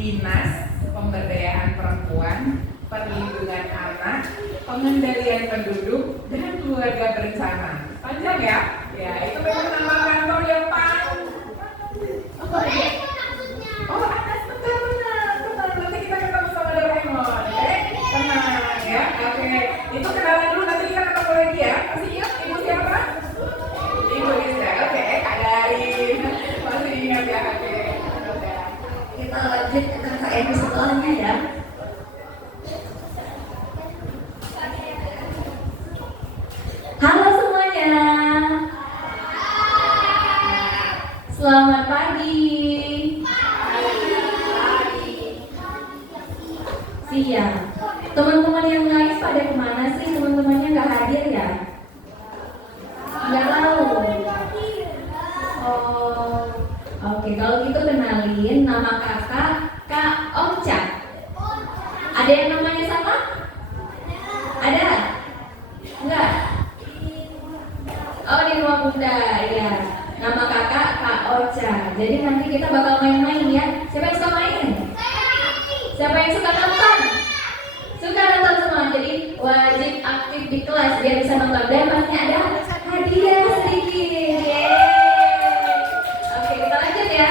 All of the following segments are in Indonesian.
Dinas Pemberdayaan Perempuan, Perlindungan Anak, Pengendalian Penduduk, dan Keluarga Berencana. Panjang ya? Ya, itu memang nama kantor yang panjang. Oh, atas benar. Nanti kita ketemu sama Doraemon, oke? Tenang ya, oke. Itu kenalan dulu, nanti kita ketemu lagi ya. Masih ingat ibu siapa? Ibu Lisa, oke. Kak Darin, masih ingat ya, oke. Kita lanjut ke KKN setelahnya ya. Halo semuanya. Selamat pagi. Siang. Teman-teman yang lain pada kemana sih? Teman-temannya nggak hadir ya? Nggak tahu. Oh, oke. Kalau gitu kenalin, nama kakak Kak Ocha. Ada yang namanya sama? Ada? Enggak? Oh, di ruang bunda, ya. Nama kakak Kak Ocha. Jadi nanti kita bakal main-main ya. Siapa yang suka main? Siapa yang suka nonton? Suka nonton semua. Jadi wajib aktif di kelas biar bisa nonton. Dan pasti ada hadiah sedikit. Yeay. Oke, kita lanjut ya.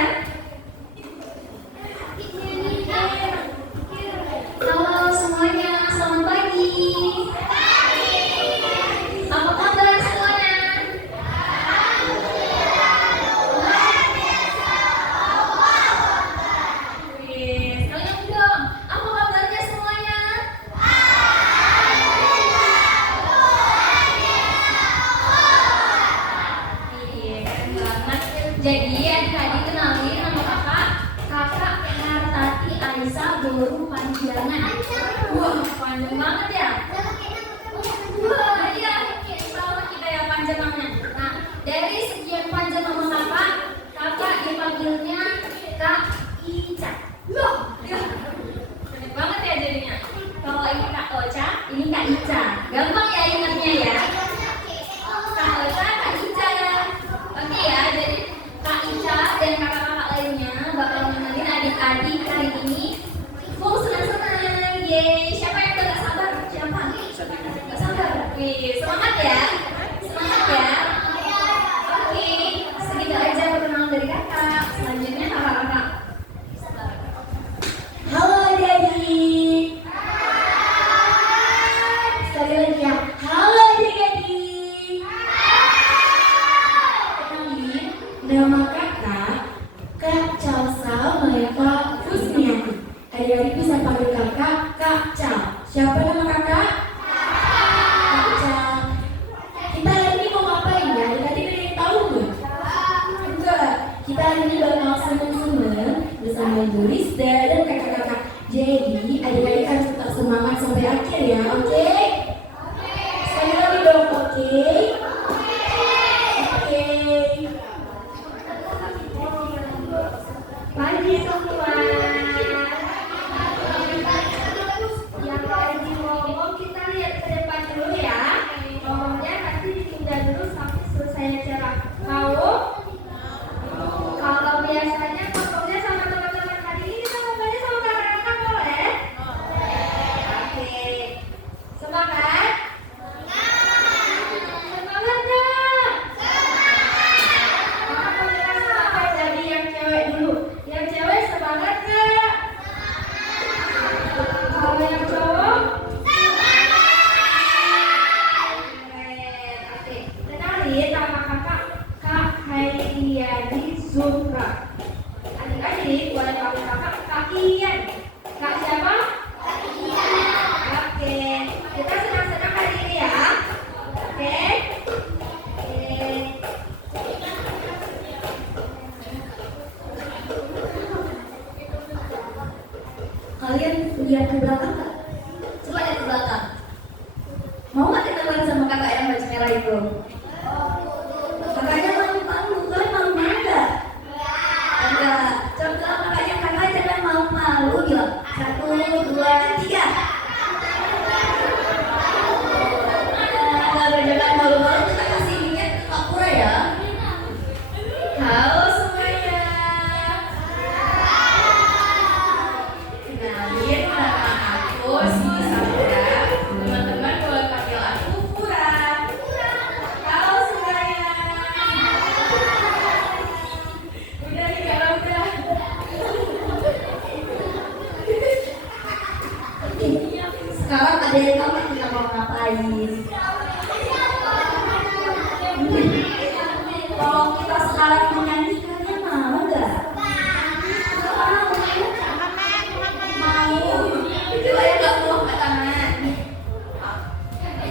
Halo semuanya, selamat pagi. Apa kabar semuanya? Kalian dong, apa kabarnya semuanya? Keren banget. Jadi adik-adik kenalin nama kakak Hartati Aisyah Boru Panjangan. Wah, panjang banget ya. Wah, iya, sama kita ya panjang namanya. Nah, dari sekian panjang nama kakak dipanggilnya Kak Ica. Loh, keren banget ya jadinya. Kalau ini Kak Ocha, ini Kak Ica. Gampang ya ingatnya ya. Kak Ocha, Kak Ica ya. Oke ya, jadi Kak Ica dan kakak-kakak lainnya bakal nemenin adik-adik hari ini. Wow, senang-senang. Yeay, siapa yang udah gak sabar? Siapa? Gak sabar? Wih, semangat ya. Semangat ya. Oke, segitu aja perkenalan dari kakak. Selanjutnya kakak-kakak. Halo adik-adik. Sekali lagi ya. Halo adik-adik. Kenalin, nama kakak Kak Calsa Mayaka Fusniati. Adik-adik bisa panggil kakak Kak Cal. Siapa nama kakak? Kak Cal. Kita hari ini mau ngapain ya? Adik-adik ada yang tahu nggak? Enggak. Kita hari ini bakal seneng-seneng bersama Ibu Rizda dan kakak-kakak. Jadi adik-adik harus tetap semangat sampai akhir ya, oke? Sekali lagi dong, oke? Oke. Pagi semua. Yang lagi ngomong kita lihat ke depan dulu ya. Ngomongnya nanti ditunda dulu sampai selesai acara. Mau? Kalau biasanya ngomongnya sama teman-teman hari ini kita ngomongnya sama kakak-kakak boleh? Oke. Semangat? Semangat nggak? Maka penjelasan apa dari yang cewek dulu? Yang cewek semangat nggak? Kalau yang cowok? Keren. Oke. Kenalin nama kakak Kak Hairiyani Zuhra. Adik-adik boleh panggil kakak Kak Ian. Kak siapa? Oke. Kita senang-senang hari ini ya. Oke. Oke. Kalian lihat ke belakang nggak? Coba lihat ke belakang. Mau nggak kenalan sama kakak yang baju merah itu? Kakaknya malu-malu, kalian malu-malu nggak? Enggak. Coba kakaknya kakak jangan malu-malu bilang 1, 2, 3. Kalau jangan malu-malu kita kasih ingat Kak Pura ya. Halo semuanya. ada yang tahu kan kita mau ngapain? Kalau kita sekarang menyanyi, kalian mau nggak? Mau. Itu aja nggak mau ke tangan.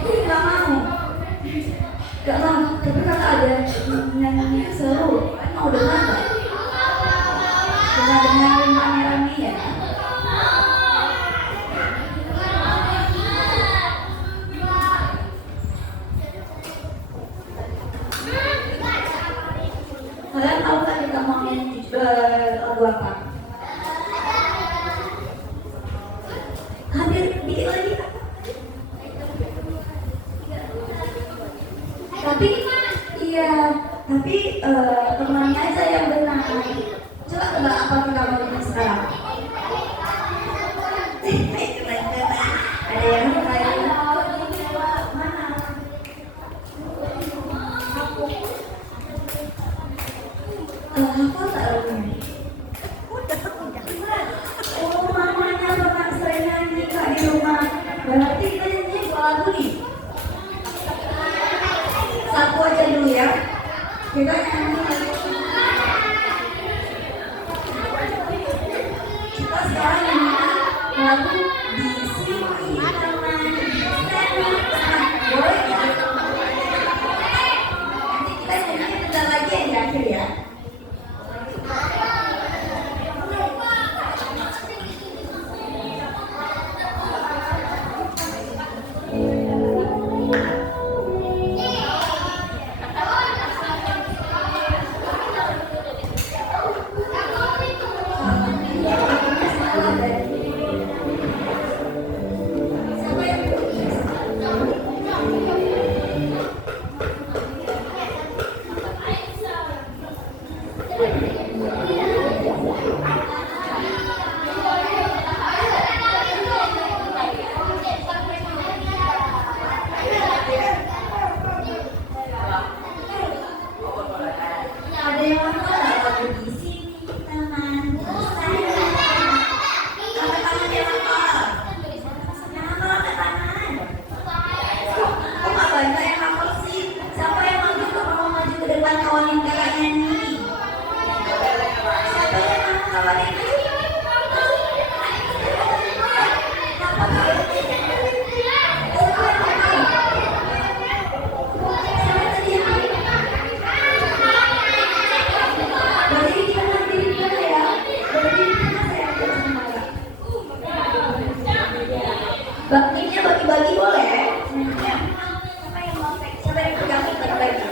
Nggak mau. Nggak mau. Tapi kata ada nyanyi seru. Mau dengar nggak? Dengar-dengarin rame-rame ya. Kalian tahu kan kita mau nyanyi lagu apa? Hadir dikit lagi. Tapi iya, tapi temannya aja yang benar. Coba tebak apa kita mau nyanyi sekarang? Ada yang kayak mana? Apa tak lagunya? Oh, mamanya pernah sering nyanyi Kak di rumah. Berarti kita nyanyi dua lagu nih. Satu aja dulu ya. Kita nyanyi kita sekarang nyanyi lagu di sini teman di sana. Boleh ya? Nanti kita nyanyi bentar lagi ya di akhir ya. Ada yang hafal nggak lagu di sini teman di sana? Angkat tangan yang hafal. Yang hafal angkat tangan. Kok nggak banyak yang hafal sih? Siapa yang maju ke mau maju ke depan kawanin kakak nyanyi? Siapa yang mau kawanin? Baktinya bagi-bagi boleh? Siapa yang pegang bagi-bagi?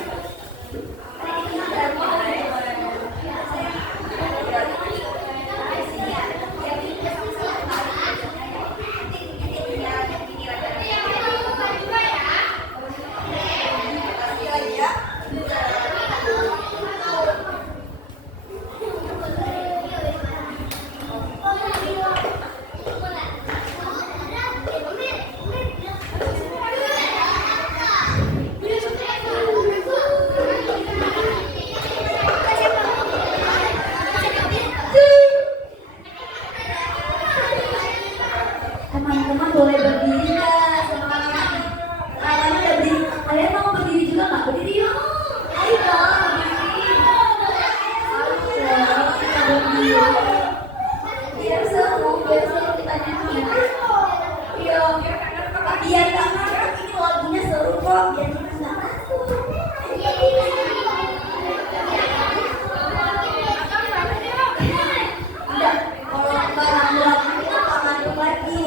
Teman-teman boleh berdiri nggak? Semangat. Kalian udah berdiri. Kalian mau berdiri juga nggak? Berdiri yuk. Ayo dong berdiri. Ayo kita berdiri. Biar seru kita nyanyi. Iya. Biar nggak ngantuk ini lagunya seru kok. Biar kita nggak ngantuk. Udah. Kalau nggak ngantuk kita nggak ngantuk lagi.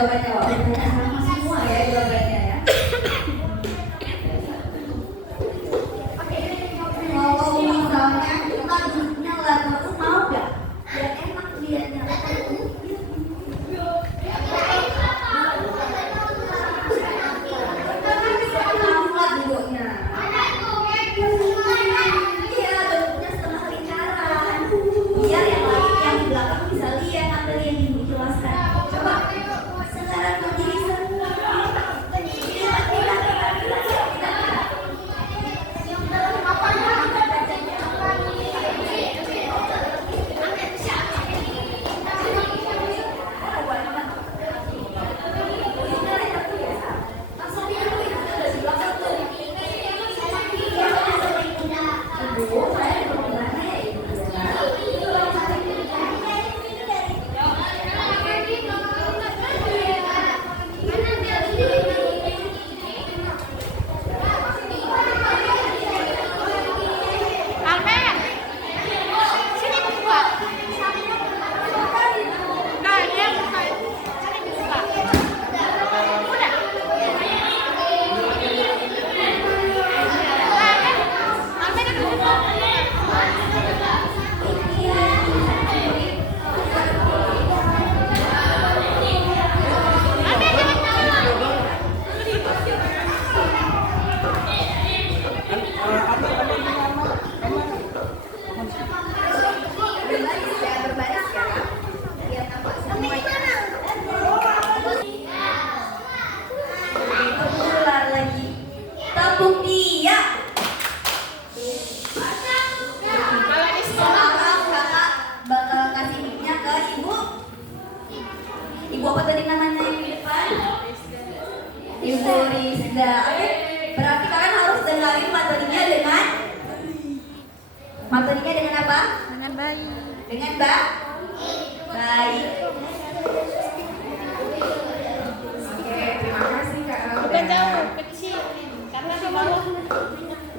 jawabannya, Wak. Udah sama semua ya jawabannya ya. Kalau misalnya kita duduknya lebar, mau nggak? Biar enak liatnya. Duduknya. Iya, duduknya setengah lingkaran. Biar yang lain yang di belakang bisa lihat materi yang dijelaskan. Coba sekarang berdiri semua. Ibu apa tadi namanya yang di depan? Ibu Rizda. Oke, berarti kalian harus dengarin materinya dengan apa? Dengan baik. Dengan baik. Oke, terima kasih Kak Alda. Bukan jauh, kecil. Karena di bawah.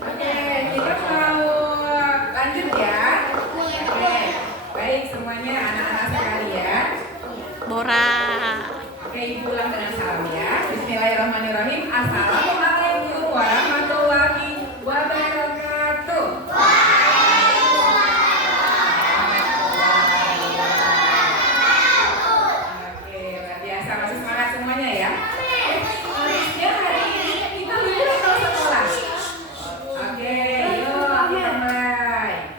Oke, kita mau lanjut ya. Oke, baik semuanya anak-anak sekalian. Bora. Oke, Ibu ulang dengan salam ya. Bismillahirrahmanirrahim. Assalamualaikum warahmatullahi wabarakatuh. Oke, luar biasa. Masih semangat semuanya ya. Harusnya hari ini kita libur atau sekolah? Oke, yuk kita mulai.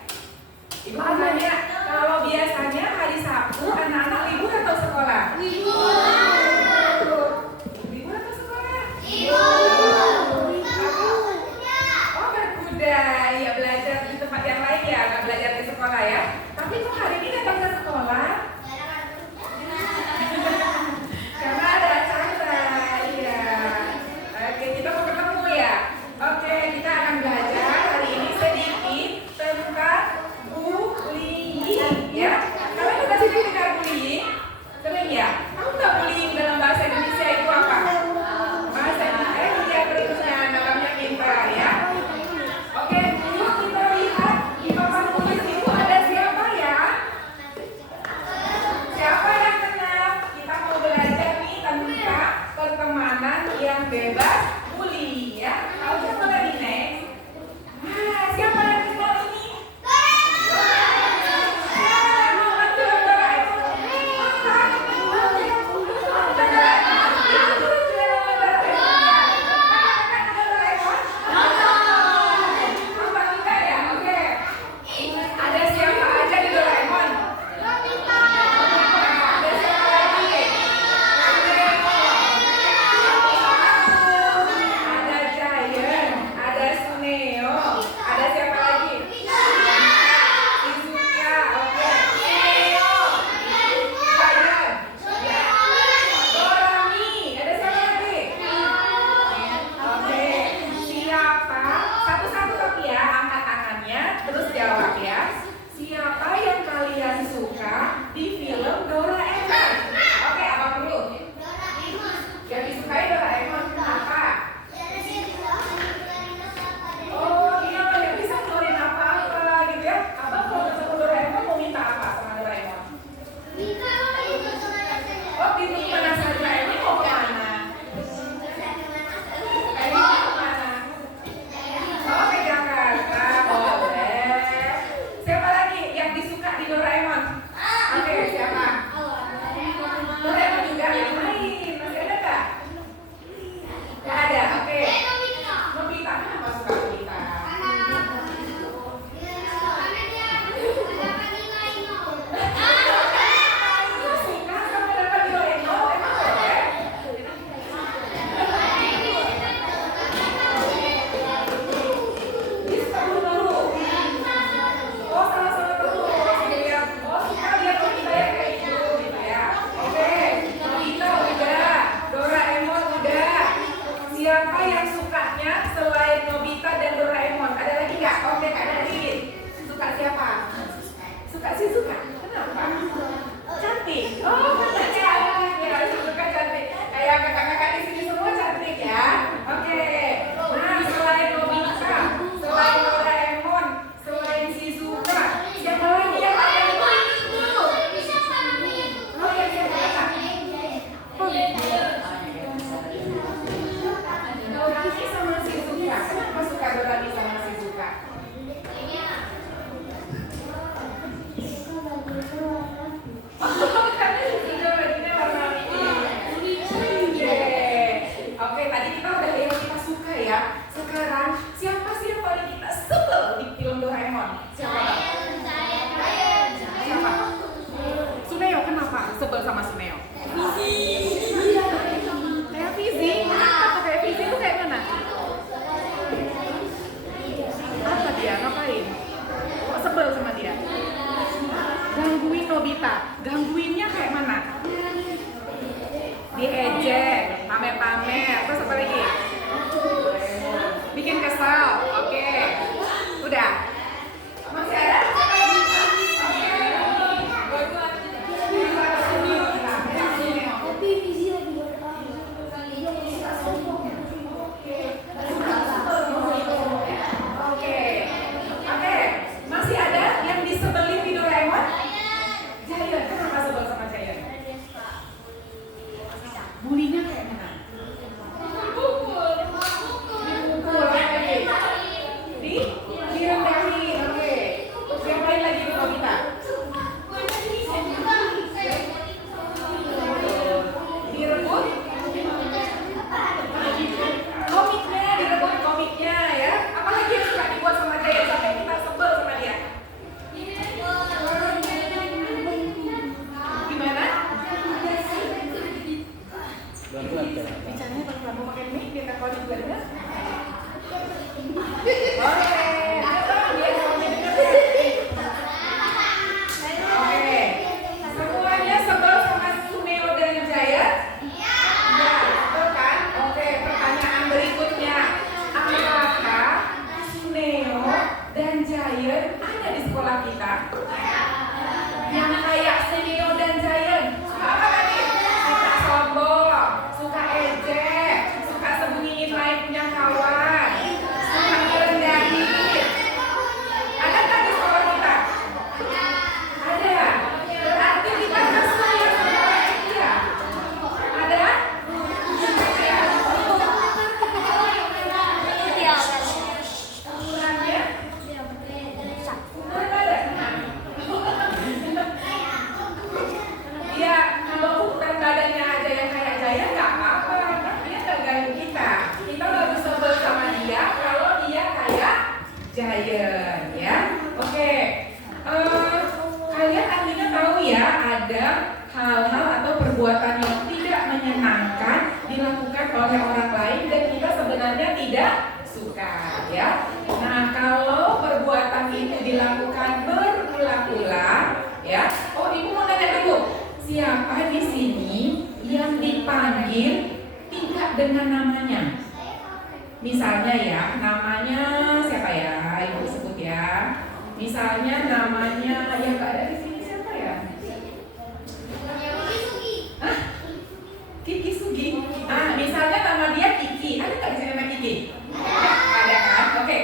Ibu mau tanya, kalau biasanya hari Sabtu anak-anak libur atau sekolah? Libur atau sekolah? Oh, berkuda. Ya, belajar di tempat yang lain ya, nggak belajar di sekolah ya. Tapi kok hari ini datang ke sekolah? Karena ada acara. Iya. Oke, kita mau ketemu ya. Oke, kita akan belajar hari ini sedikit tentang bullying ya. Kalian udah sering dengar bullying? Sering ya? Tahu nggak bullying dalam bahasa Indonesia itu apa? Bahasa Indonesia ya, berusaha dalamnya pintar ya. Oke, yuk kita lihat di papan tulis itu ada siapa ya? Siapa yang kenal? Kita mau belajar nih tentang pertemanan yang bebas bullying ya. Tahu siapa lagi next? Nah, siapa yang kenal ini? pamer. Terus apa lagi? Bikin kesal. Oke. Udah. Masih ada? Masih ada yang disebelin di Doraemon? Giant, kenapa sebel sama Giant? Bulinya kayak mana? Dipukul lagi. Direndahi. Oke. Terus yang lain lagi di kita? Direbut komiknya, direbut komiknya ya. Apalagi yang suka dibuat sama Giant sampai kita sebel sama dia? Gimana? Bicaranya pelan-pelan, mau pakai mic biar kalau juga dengar. Oke, biar semuanya dengar ya. Oke, semuanya sebel sama Suneo dan Giant? Iya, betul kan? Oke, pertanyaan berikutnya, apakah Suneo dan Giant ada di sekolah kita? Yang kayak Suneo dan Giant suka apa tadi? Suka sombong, suka ejek, suka sembunyiin naiknya kawan, suka ngerendahin. Ada nggak di sekolah kita? Ada. Berarti kita masuk ya sekolah dia. Ada? Ukurannya? Ukuran ada? Ya, kalau ukuran badannya aja yang kayak Giant nggak apa-apa, kan dia nggak ganggu kita. Kita baru sebel sama dia kalau dia kayak Giant, ya. Oke, kalian akhirnya tahu ya ada hal-hal atau perbuatan yang tidak menyenangkan dilakukan oleh orang lain dan kita sebenarnya tidak suka, ya. Nah, kalau perbuatan itu dilakukan berulang-ulang, ya. Oh, ibu mau nanya dulu. Siapa di sini yang dipanggil tidak dengan namanya? Misalnya ya, namanya siapa ya? Ibu sebut ya. Misalnya namanya yang nggak ada di sini siapa ya? Hah? Kiki Sugi. Ah, misalnya nama dia Kiki. Ada nggak di sini nama Kiki? Ada kan? Oke.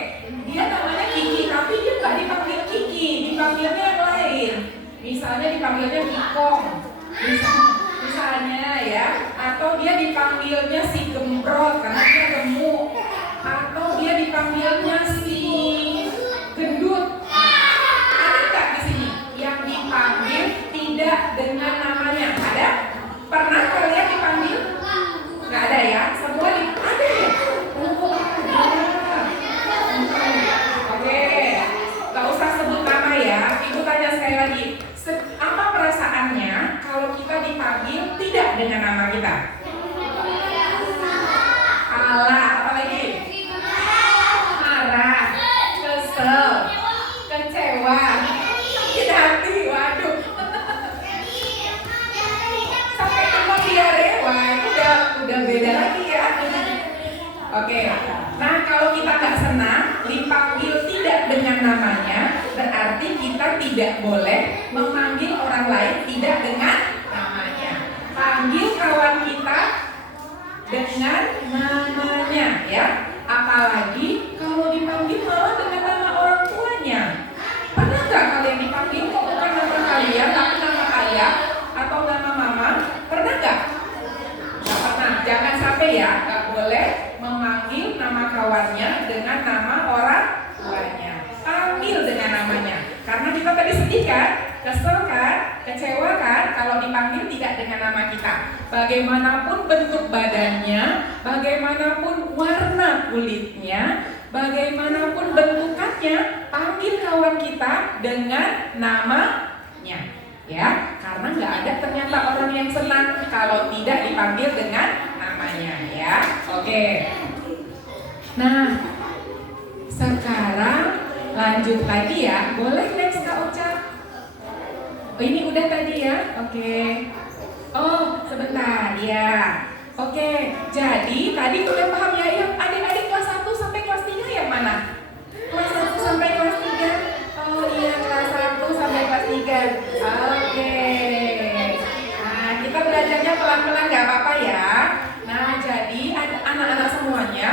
Dia namanya Kiki, tapi dia nggak dipanggil Kiki, dipanggilnya yang lain. Misalnya dipanggilnya Kikong. Misalnya ya, atau dia dipanggilnya si Gembrot karena dia gemuk, atau dia dipanggilnya si Gendut. Ada nggak di sini yang dipanggil tidak dengan namanya? Ada? Pernah kalian dipanggil? Nggak ada ya? Semua ada ya? Oke, nggak usah sebut nama ya. Ibu tanya sekali lagi. Apa perasaannya kalau kita dipanggil tidak dengan nama kita? Alah, apa lagi? Marah, kesel, kecewa, sakit hati, waduh. Sampai demam diare, wah itu udah beda lagi ya. Oke, nah kalau kita nggak senang dipanggil tidak dengan namanya, berarti kita tidak boleh memanggil orang lain tidak dengan namanya. Panggil kawan kita dengan namanya ya. Apalagi kalau dipanggil malah dengan nama orang tuanya. Pernah nggak kalian dipanggil kok bukan nama kalian tapi nama ayah atau nama mama? Pernah nggak? Nggak pernah. Jangan sampai ya, nggak boleh memanggil nama kawannya dengan nama orang tuanya. Panggil dengan namanya. Karena kita tadi sedih kan, kesel kan, kecewa kan kalau dipanggil tidak dengan nama kita. Bagaimanapun bentuk badannya, bagaimanapun warna kulitnya, bagaimanapun bentukannya, panggil kawan kita dengan namanya. Ya, karena nggak ada ternyata orang yang senang kalau tidak dipanggil dengan namanya ya. Oke. Nah, sekarang lanjut lagi ya. Boleh next Kak Uca? Oh, ini udah tadi ya. Oke. Oh, sebentar ya. Oke, jadi tadi udah paham ya, yang adik-adik kelas 1 sampai kelas 3 yang mana? Kelas 1 sampai kelas 3? Oh iya, kelas 1 sampai kelas 3. Oke. Nah, kita belajarnya pelan-pelan gak apa-apa ya. Nah, jadi anak-anak semuanya,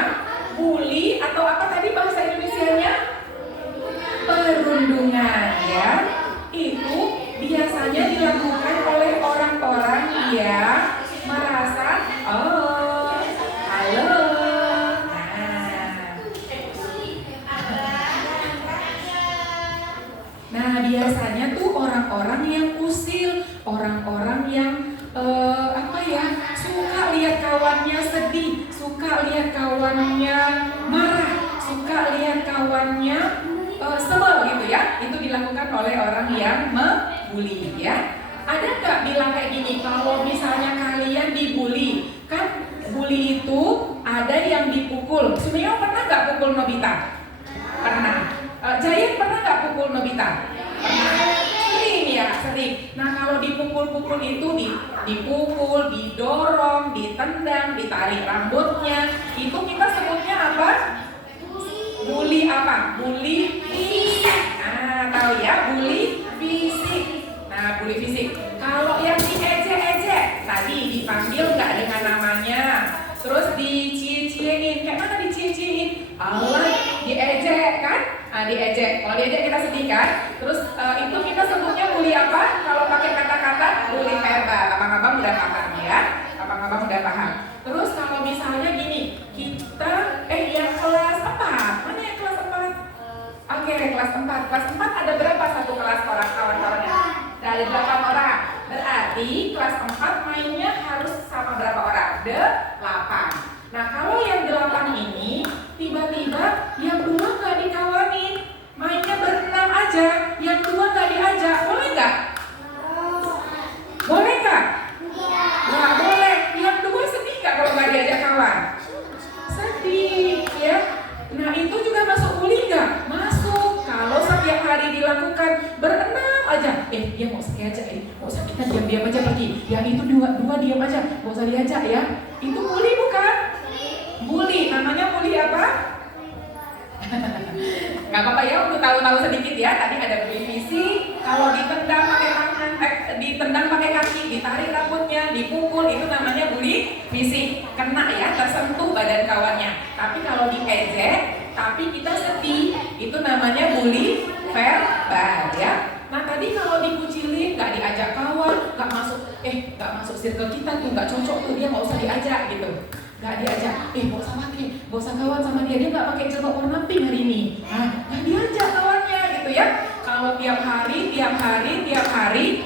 bully atau apa tadi bahasa Indonesianya? Perundungan ya. Itu biasanya dilakukan oleh orang-orang yang merasa oh halo. Nah biasanya tuh orang-orang yang usil, orang-orang yang apa ya, suka lihat kawannya sedih, suka lihat kawannya marah, suka lihat kawannya sebel gitu ya. Itu dilakukan oleh orang yang membuli ya. Ada nggak bilang kayak gini, kalau misalnya kalian dibully, kan bully itu ada yang dipukul. Suneo pernah nggak pukul Nobita? Pernah. Giant pernah nggak pukul Nobita? Pernah. Sering ya, sering. Nah kalau dipukul-pukul itu dipukul, didorong, ditendang, ditarik rambutnya, itu kita sebutnya apa? Bully apa? Bully fisik. Nah tahu ya, bully fisik. Nah, bully fisik. Kalau yang diejek-ejek, tadi dipanggil nggak dengan namanya, terus dicie-ciein. Kayak mana dicie-ciein? Allah, diejek kan? Nah, diejek. Kalau diejek kita sedih kan? Terus itu kita sebutnya bully apa? Kalau pakai kata-kata bully verbal. Abang-abang udah paham ya? Abang-abang udah paham. Terus kalau misalnya gini, kita yang kelas 4. Mana yang kelas 4? Oke, kelas 4. Kelas 4 ada berapa satu kelas orang kawan-kawannya? Ada 8 orang. Berarti kelas 4 mainnya harus sama berapa orang? 8. Nah kalau yang 8 ini tiba-tiba yang 2 gak dikawanin, mainnya berenam aja, yang 2 gak diajak, boleh gak? Boleh gak? Nggak boleh. Yang 2 sedih gak kalau gak diajak kawan? Sedih ya. Nah itu juga masuk bully gak? Masuk. Kalau setiap hari dilakukan berenam aja, dia mau saya ajak, mau usah kita diam-diam aja pergi. Yang itu dua diam aja, mau usah diajak ya. Itu bully bukan? Bully, namanya bully apa? Gak apa-apa ya untuk tahu-tahu sedikit ya. Tadi ada bully fisik, kalau ditendang pakai tangan, ditendang pakai kaki, ditarik rambutnya, dipukul, itu namanya bully fisik. Kena ya, tersentuh badan kawannya. Tapi kalau diejek, tapi kita sedih, itu namanya bully verbal ya. Nah tadi kalau dikucilin, gak diajak kawan, gak masuk circle kita tuh, gak cocok tuh, dia gak usah diajak gitu. Gak diajak, gak usah pakai, gak usah kawan sama dia gak pakai jilbab warna pink hari ini. Nah, gak diajak kawannya gitu ya. Kalau tiap hari,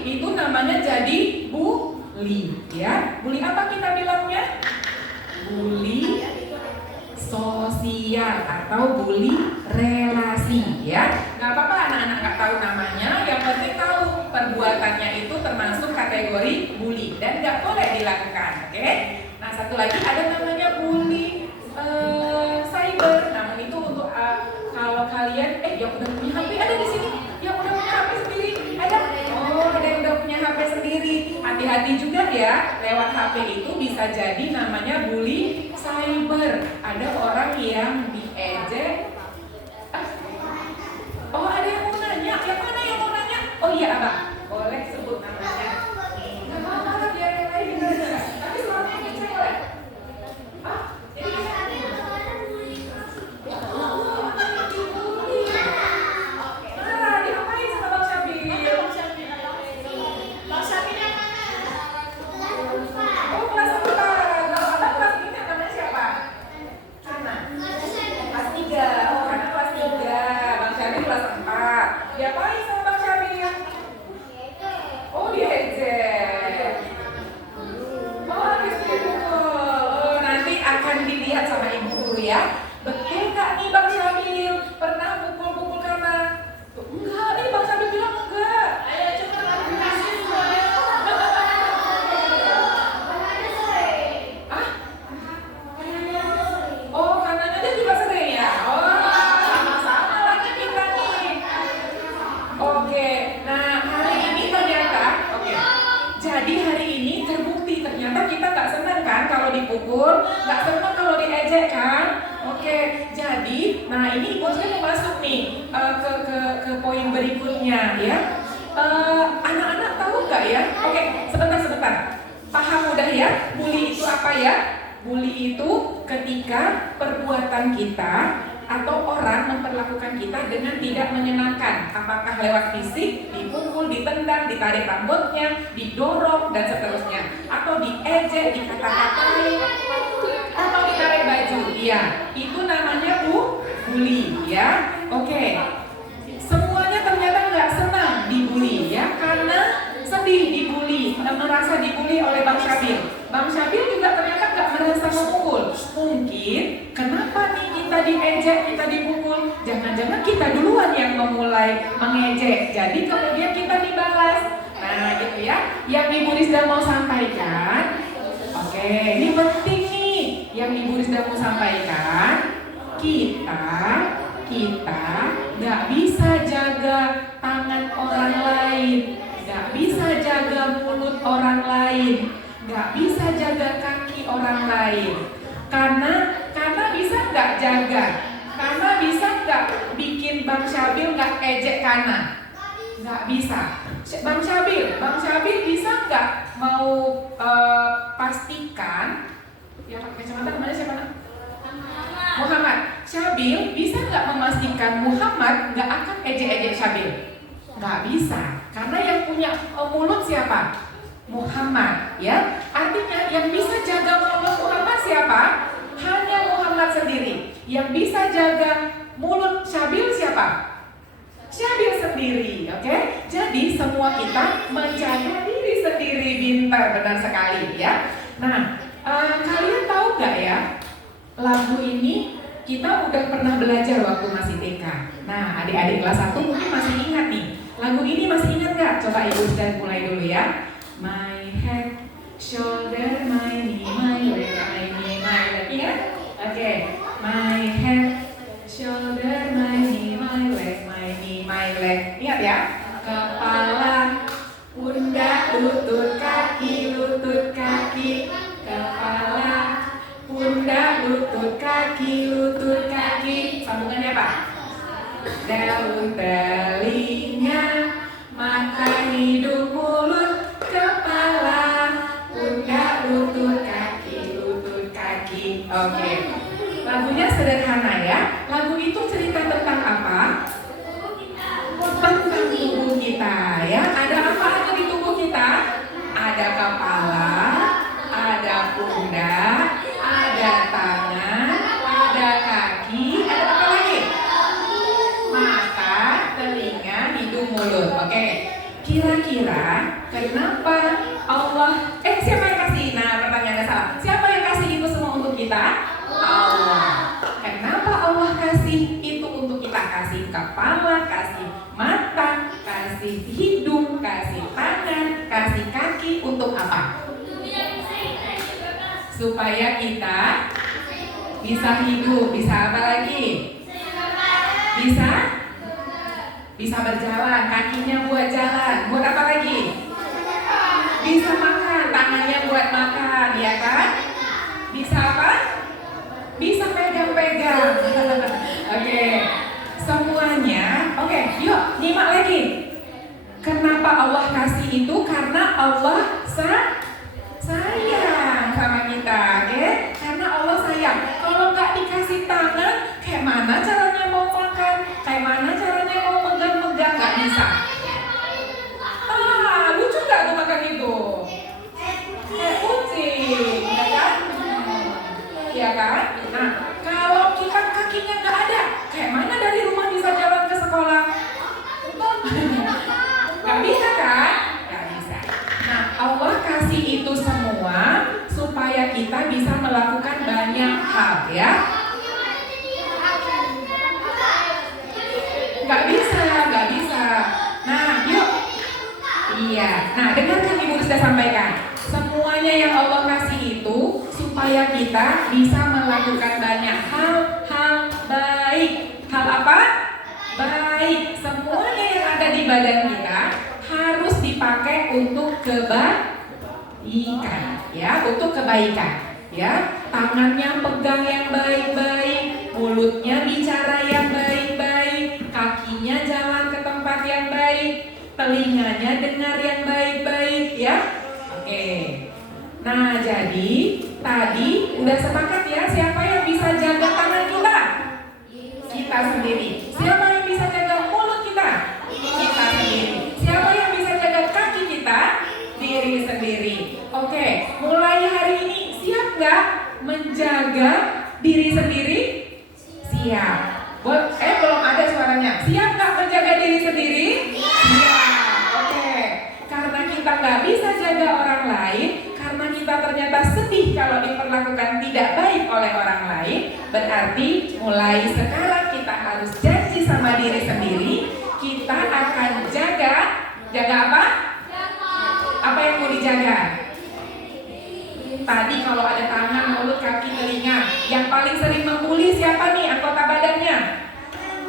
itu namanya jadi bully ya. Bully apa kita bilangnya? Bully sosial atau bully relasi ya. Gak apa-apa anak-anak gak tahu namanya, yang penting tahu perbuatannya itu termasuk kategori bully dan gak boleh dilakukan, oke? Nah satu lagi ada namanya bully cyber. Namun itu untuk kalau kalian yang udah punya HP ada di sini, yang udah punya HP sendiri ada. Oh ada yang udah punya HP sendiri. Hati-hati juga ya, lewat HP itu bisa jadi namanya bully cyber. Ada orang yang diejek. Oh ada yang mau nanya, yang mana yang mau nanya? Oh iya abang, boleh sebut namanya. Nggak apa-apa biar yang lain dengar. Tapi suaranya kecil boleh? Jadi marah, diapain sama Bang Syabil? Bang Syabil yang mana? Oh kelas 4. Kalau abang kelas ini namanya siapa? Kana. Kelas 3. Oh Kana kelas 3. Bang Syabil kelas 4. Diapain sama Bang Syabil? Oh diejek. Oh habis dipukul. Oh nanti akan dilihat sama ibu guru ya. Betul nggak nih Bang Syabil pernah pukul-pukul Kana? Enggak, nih Bang Syabil bilang enggak. Ayo coba klarifikasi semuanya. Oh Kananya dia juga sering ya? Oh sama-sama lagi kita nih. Oke, nah hari ini ternyata, jadi hari ini terbukti ternyata kita nggak senang kan kalau dipukul. ejek kan? Oke, jadi, nah ini Ibu Rizka mau masuk nih ke poin berikutnya ya. Anak-anak tahu nggak ya? Oke, sebentar. Paham udah ya? Bully itu apa ya? Bully itu ketika perbuatan kita atau orang memperlakukan kita dengan tidak menyenangkan, apakah lewat fisik, dipukul, ditendang, ditarik rambutnya, didorong dan seterusnya, atau diejek, dikata-katain, atau ditarik baju. Iya, itu namanya bully ya. Oke. Semuanya ternyata nggak senang dibully ya, karena sedih dibully, merasa dibully oleh Bang Syabil. Bang Syabil juga ternyata nggak merasa memukul. Mungkin kenapa nih kita diejek, kita dipukul? Jangan-jangan kita duluan yang memulai mengejek. Jadi kemudian kita dibalas. Nah gitu ya. Yang Ibu Rizda mau sampaikan. Oke, ini penting nih. Yang Ibu Rizda mau sampaikan. Kita nggak bisa jaga tangan orang lain. Gak bisa jaga mulut orang lain, gak bisa jaga kaki orang lain. Karena bisa gak jaga, karena bisa gak bikin Bang Syabil gak ejek kanan. Gak bisa. Bang Syabil bisa gak mau pastikan, ya pakai kacamata kemana siapa? Muhammad. Syabil bisa gak memastikan Muhammad gak akan ejek-ejek Syabil? Gak bisa, karena yang punya mulut siapa? Muhammad, ya. Artinya yang bisa jaga mulut Muhammad siapa? Hanya Muhammad sendiri. Yang bisa jaga mulut Syabil siapa? Syabil sendiri, oke? Jadi semua kita menjaga diri sendiri, benar sekali, ya. Nah, kalian tahu gak ya? Lagu ini kita udah pernah belajar waktu masih TK. Nah, adik-adik kelas 1 mungkin masih ingat nih. Lagu ini masih ingat gak? Coba Ibu dan mulai dulu ya. My head, shoulder, my knee, my leg, my knee, my leg. Ingat? Oke. My head, shoulder, my knee, my leg, my knee, my leg. Ingat ya? Kepala, pundak, lutut, kaki, lutut, kaki. Kepala, pundak, lutut, kaki, lutut, kaki. Sambungannya apa? Daun telinga, mata, hidung, mulut, kepala, pundak, lutut, kaki. Oke. Lagunya sederhana ya. Lagu itu cerita tentang apa? Tentang tubuh kita ya. Ada apa aja di tubuh kita? Ada kepala, ada pundak, ada tangan, ada kaki, ada apa lagi? Mata, telinga, hidung, mulut. Oke. Kira-kira kenapa Allah siapa yang kasih? Nah, pertanyaannya salah. Siapa yang kasih itu semua untuk kita? Allah. Kenapa Allah kasih itu untuk kita? Kasih kepala, kasih mata, kasih hidung, kasih tangan, kasih kaki untuk apa? Supaya kita bisa hidup, bisa apa lagi? Bisa berjalan, kakinya buat jalan, buat apa lagi? Bisa makan, tangannya buat makan, ya kan? Bisa apa? Bisa pegang-pegang. Oke, semuanya. Oke, yuk nyimak lagi. Kenapa Allah kasih itu? Karena Allah sayang sama kita, oke? Karena Allah sayang. Kalau nggak dikasih tangan, kayak mana caranya mau makan? Kayak mana caranya mau megang-megang? Nggak bisa. Lucu nggak tuh makan itu? Kayak kucing, ya kan? Ya kan? Nah, kalau kita kakinya nggak ada, kayak mana dari rumah bisa jalan ke sekolah? Nggak bisa kan? Nggak bisa. Nah, Allah kasih itu semua supaya kita bisa melakukan banyak hal, ya. Nggak bisa. Nah, yuk. Iya. Nah, dengarkan Ibu Rizda sampaikan. Semuanya yang Allah kasih itu supaya kita bisa melakukan banyak hal baik. Hal apa? Baik. Semuanya yang ada di badan kita harus dipakai untuk kebaikan, ya, untuk kebaikan. ya. Tangannya pegang yang baik-baik, mulutnya bicara yang baik-baik, kakinya jalan ke tempat yang baik, telinganya dengar yang baik-baik, ya. Oke. Nah, jadi tadi udah sepakat ya, siapa yang bisa jaga tangan kita? Kita sendiri. Siapa yang bisa jaga mulut kita? Kita sendiri. Siapa yang bisa jaga kaki kita? Diri sendiri. Oke, mulai hari ini siap nggak menjaga diri sendiri? Siap. Belum ada suaranya. Siap nggak menjaga diri sendiri? Siap. Oke. Karena kita nggak bisa jaga orang lain, karena kita ternyata sedih kalau diperlakukan tidak baik oleh orang lain, berarti mulai sekarang kita harus janji sama diri sendiri, kita akan jaga apa? Apa yang mau dijaga? Tadi kalau ada tangan, mulut, kaki, telinga, yang paling sering membuli siapa nih anggota badannya?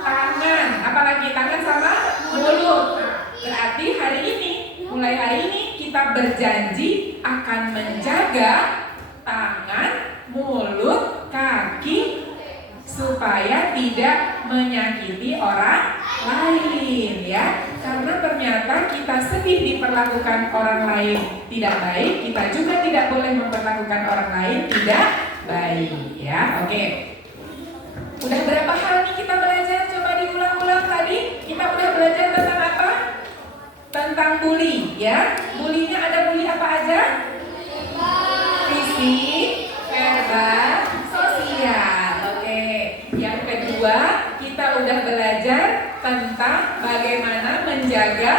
Tangan, apalagi tangan sama mulut. Berarti mulai hari ini kita berjanji akan menjaga tangan, mulut, kaki supaya tidak menyakiti orang lain, ya. Karena ternyata kita sedih diperlakukan orang lain tidak baik, kita juga tidak boleh memperlakukan orang lain tidak baik, ya. Oke. Udah berapa hal nih kita belajar? Coba diulang-ulang tadi. Kita udah belajar tentang apa? Tentang bully, ya. Bulinya ada bully apa aja? Fisik, verbal, sosial. Oke. Yang kedua, kita udah belajar tentang bagaimana menjaga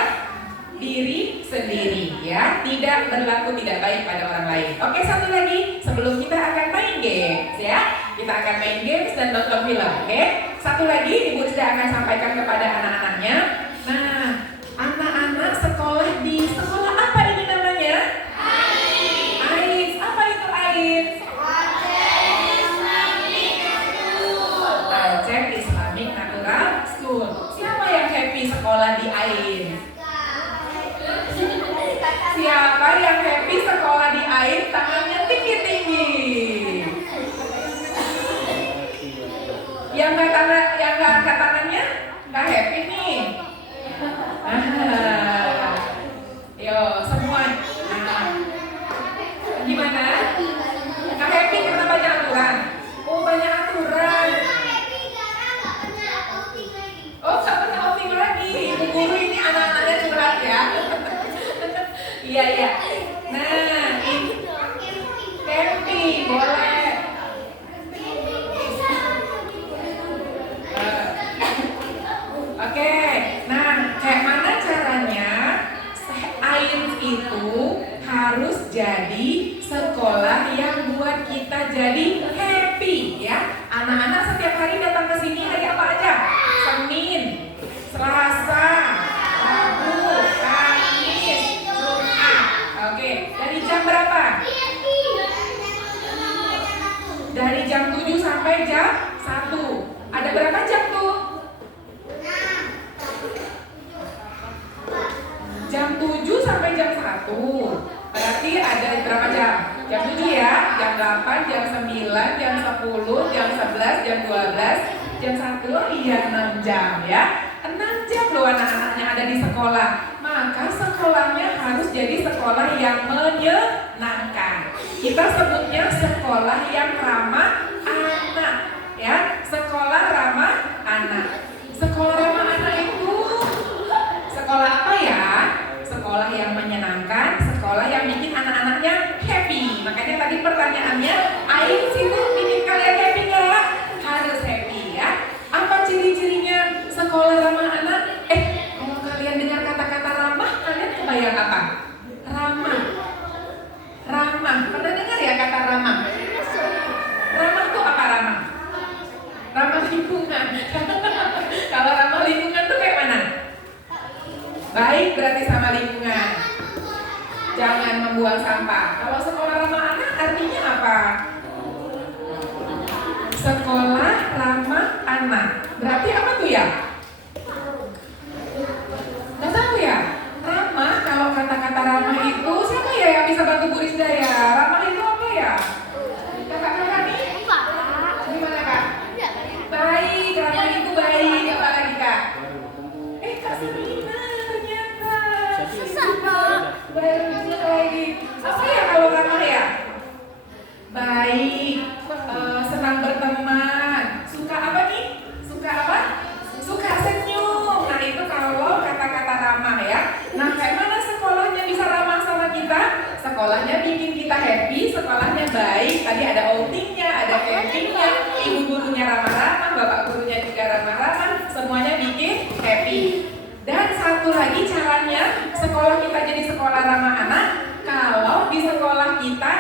diri sendiri, ya. Tidak berlaku tidak baik pada orang lain. Oke, satu lagi sebelum kita akan main games, ya. Kita akan main games dan nonton film, oke? Satu lagi Ibu sudah akan sampaikan kepada anak-anaknya. Nah, anak-anak sekolah di sekolah apa ini namanya? AIS. Apa itu AIS? Aceh Islamic Natural School. Siapa yang happy sekolah di AIS? Siapa yang happy sekolah di AIS? Tangannya tinggi-tinggi. Yang nggak angkat tangannya nggak happy nih. Yo semua. Nah, gimana? Nggak happy karena banyak aturan. Oh banyak aturan. Oh nggak pernah outing lagi. Ibu guru ini anak-anaknya curhat ya. Iya iya. Nah ini happy boleh. Oke, nah kayak mana caranya AIS itu harus jadi sekolah yang buat kita jadi happy, ya. Anak-anak setiap hari datang ke sini hari apa aja? Senin, Selasa, Rabu, Kamis, Jumat. Oke, dari jam berapa? Dari jam 7 sampai jam 1. Ada berapa jam tuh? Jam 7 sampai jam 1. Berarti ada berapa jam? Jam 7 ya, jam 8, jam 9, jam 10, jam 11, jam 12, jam 1, iya 6 jam ya. 6 jam loh anak-anaknya ada di sekolah. Maka sekolahnya harus jadi sekolah yang menyenangkan. Kita sebutnya sekolah yang ramah anak, ya. Sekolah ramah anak. Sekolah ramah anak itu sekolah apa ya? Sekolah yang menyenangkan, sekolah yang bikin anak-anaknya happy. Makanya tadi pertanyaannya, AIS itu bikin kalian happy nggak? Harus happy ya. Apa ciri-cirinya sekolah ramah anak? Kalau kalian dengar kata-kata ramah, kalian kebayang apa? Ramah. Ramah. Pernah dengar ya kata ramah? Ramah tuh apa ramah? Ramah lingkungan. Kalau ramah lingkungan tuh kayak mana? Baik berarti sama lingkungan. Jangan membuang sampah. Kalau sekolah ramah anak artinya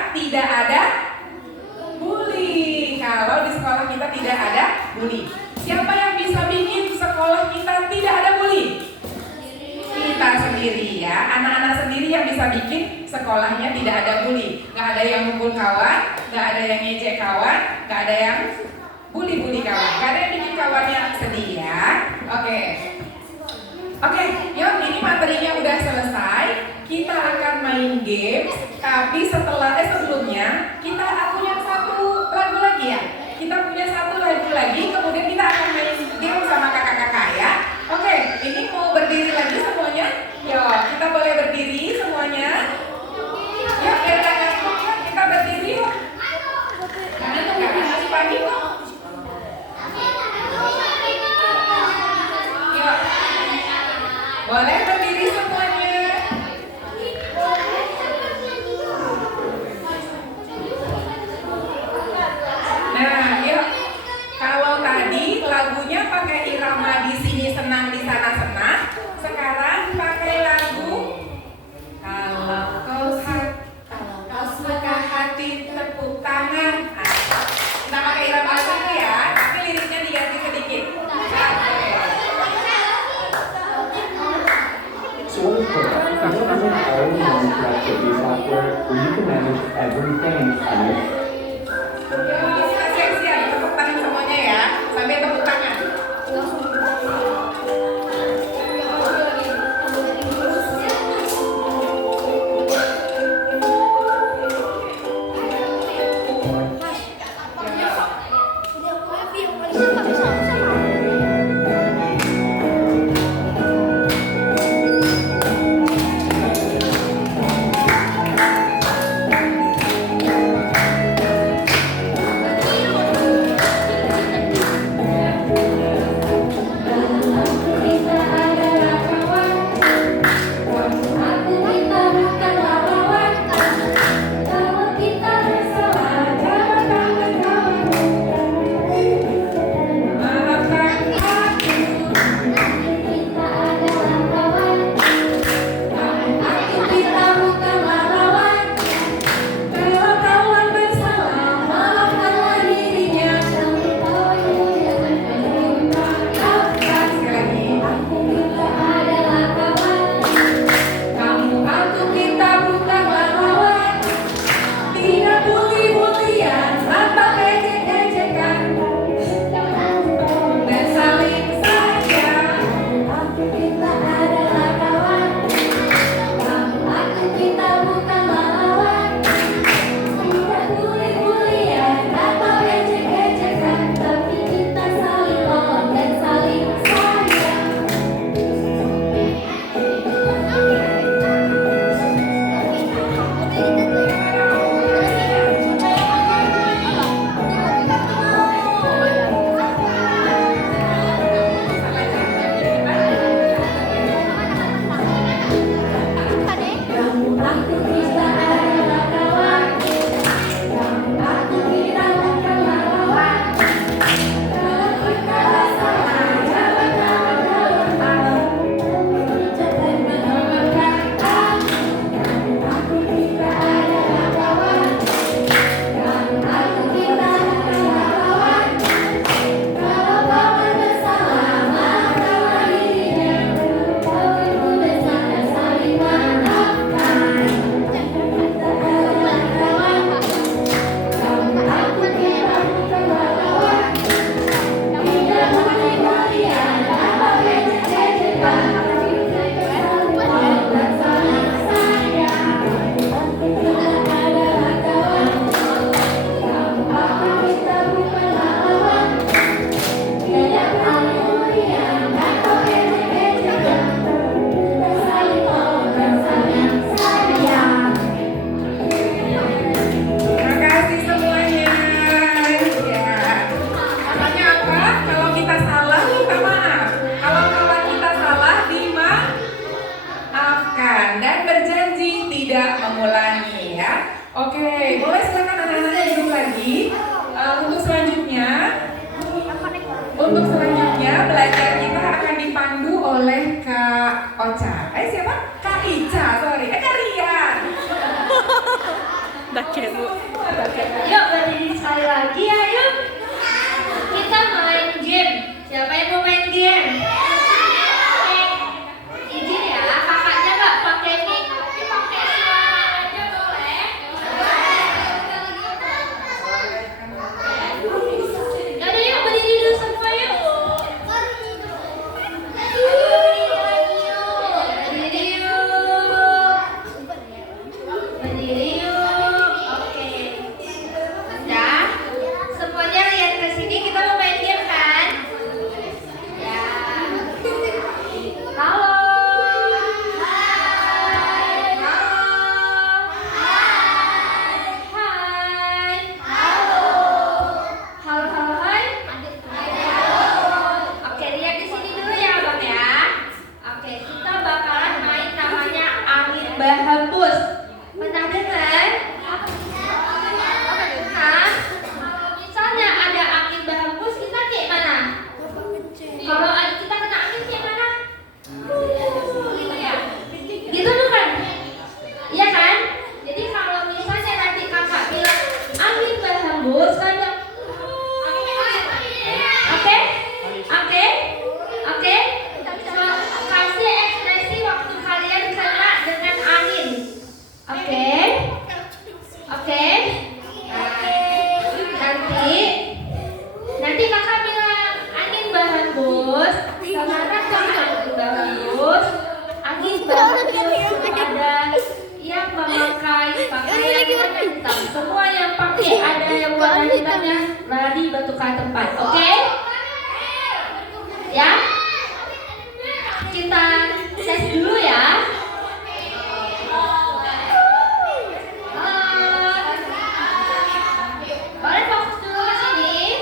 tidak ada bully. Kalau di sekolah kita tidak ada bully. Siapa yang bisa bikin sekolah kita tidak ada bully? Kita sendiri ya, anak-anak sendiri yang bisa bikin sekolahnya tidak ada bully. Gak ada yang mukul kawan, gak ada yang ngejek kawan, gak ada yang bully kawan, gak ada yang bikin kawannya sedih ya. Oke, yuk ini materinya udah selesai. Kita akan main games, tapi sebelumnya aku punya satu lagu lagi ya. Kita punya satu lagu lagi, kemudian kita akan main game sama kakak-kakak ya. Oke, ini mau berdiri lagi semuanya? Yuk, kita boleh berdiri semuanya. Yuk, biar gak ngantuk ya, kita berdiri yuk. Karena masih pagi kok. Yuk, boleh berdiri semuanya. Nah, yuk. Kalau tadi lagunya pakai irama di sini senang, di sana senang. Sekarang pakai lagu kalau kau suka hati tepuk tangan. Nah, kita pakai irama lagi ya, tapi liriknya diganti sedikit. Solar Product is an all-in-one productivity software where you can manage everything on your Siap-siap, tepuk tangan semuanya ya, sambil tepuk tangan. Kalau kita bersama Oke, Bu. Yuk berdiri sekali lagi ya, yuk. Kita main game. Siapa yang mau main game? Izin ya, kakaknya nggak pakai mic, tapi pakai suara aja boleh. Yaudah yuk berdiri dulu semua yuk. Berdiri yuk. Oke. Udah. Semuanya lihat ke sini, kita mau main game kan? Ya. Halo. Hai. Halo, hai. Oke, lihat di sini dulu ya, Bang ya. Oke, kita bakalan main namanya angin berhembus. Pernah dengar? Nah, kalau misalnya ada angin berhembus, kita kayak mana? Kalau kita kena angin kayak mana? Gitu ya? Gitu bukan? Iya kan? Jadi kalau misalnya nanti kakak bilang angin berhembus, kalian oke? Oke? Oke? Kasih ekspresi waktu kalian kena dengan angin. Oke? Oke? Nanti kakak bilang angin berhembus. Karena angin berhembus, angin berhembus ada yang memakai pakaian warna hitam. Semua yang pakai ada yang warna hitamnya lari bertukar tempat. Oke? Ya? Kita tes dulu ya. Boleh fokus dulu ke sini.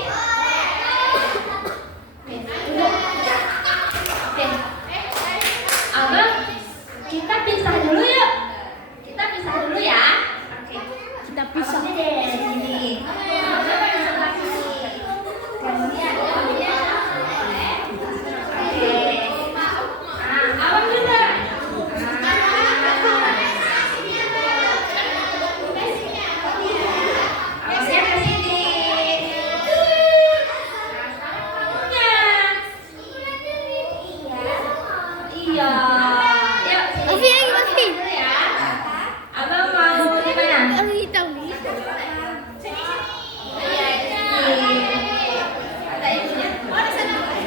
Oke. Abang, kita pisah dulu yuk. Kita pisah dulu ya. Oke. Kita pisah deh sini. Coba di sebelah sini. Gantian. Oke. Abang juga. Abangnya ke sini. Iya. Yuk, sini. Dulu ya. Abang mau di mana? Iya, di sini. Ada ibunya?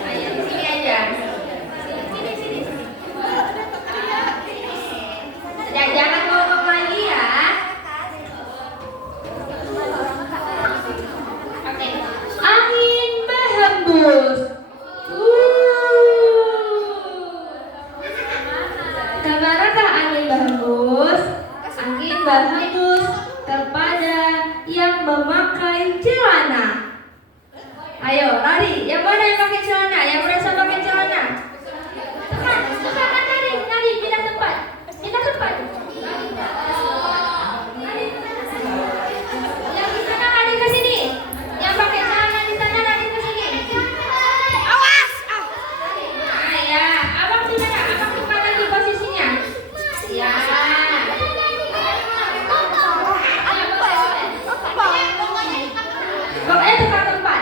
Ayo, di sini aja. Sini. Jangan ngomong lagi ya. Oke. Angin berhembus. Kemanakah angin berhembus? Angin berhembus kepada yang memakai celana. Ayo, lari. Yang mana yang pakai celana? Yang merasa pakai celana? Tekan, lari, pindah tempat. Yang di sana lari ke sini. Yang pakai celana di sana lari ke sini. Awas! Nah, ya. Abang di mana? Abang di mana di posisinya? Ya. Pokoknya tukar tempat.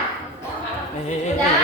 Udah.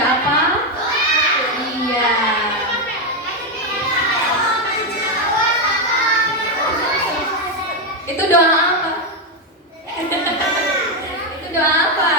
baca apa? Iya. Itu doa apa? Itu doa apa?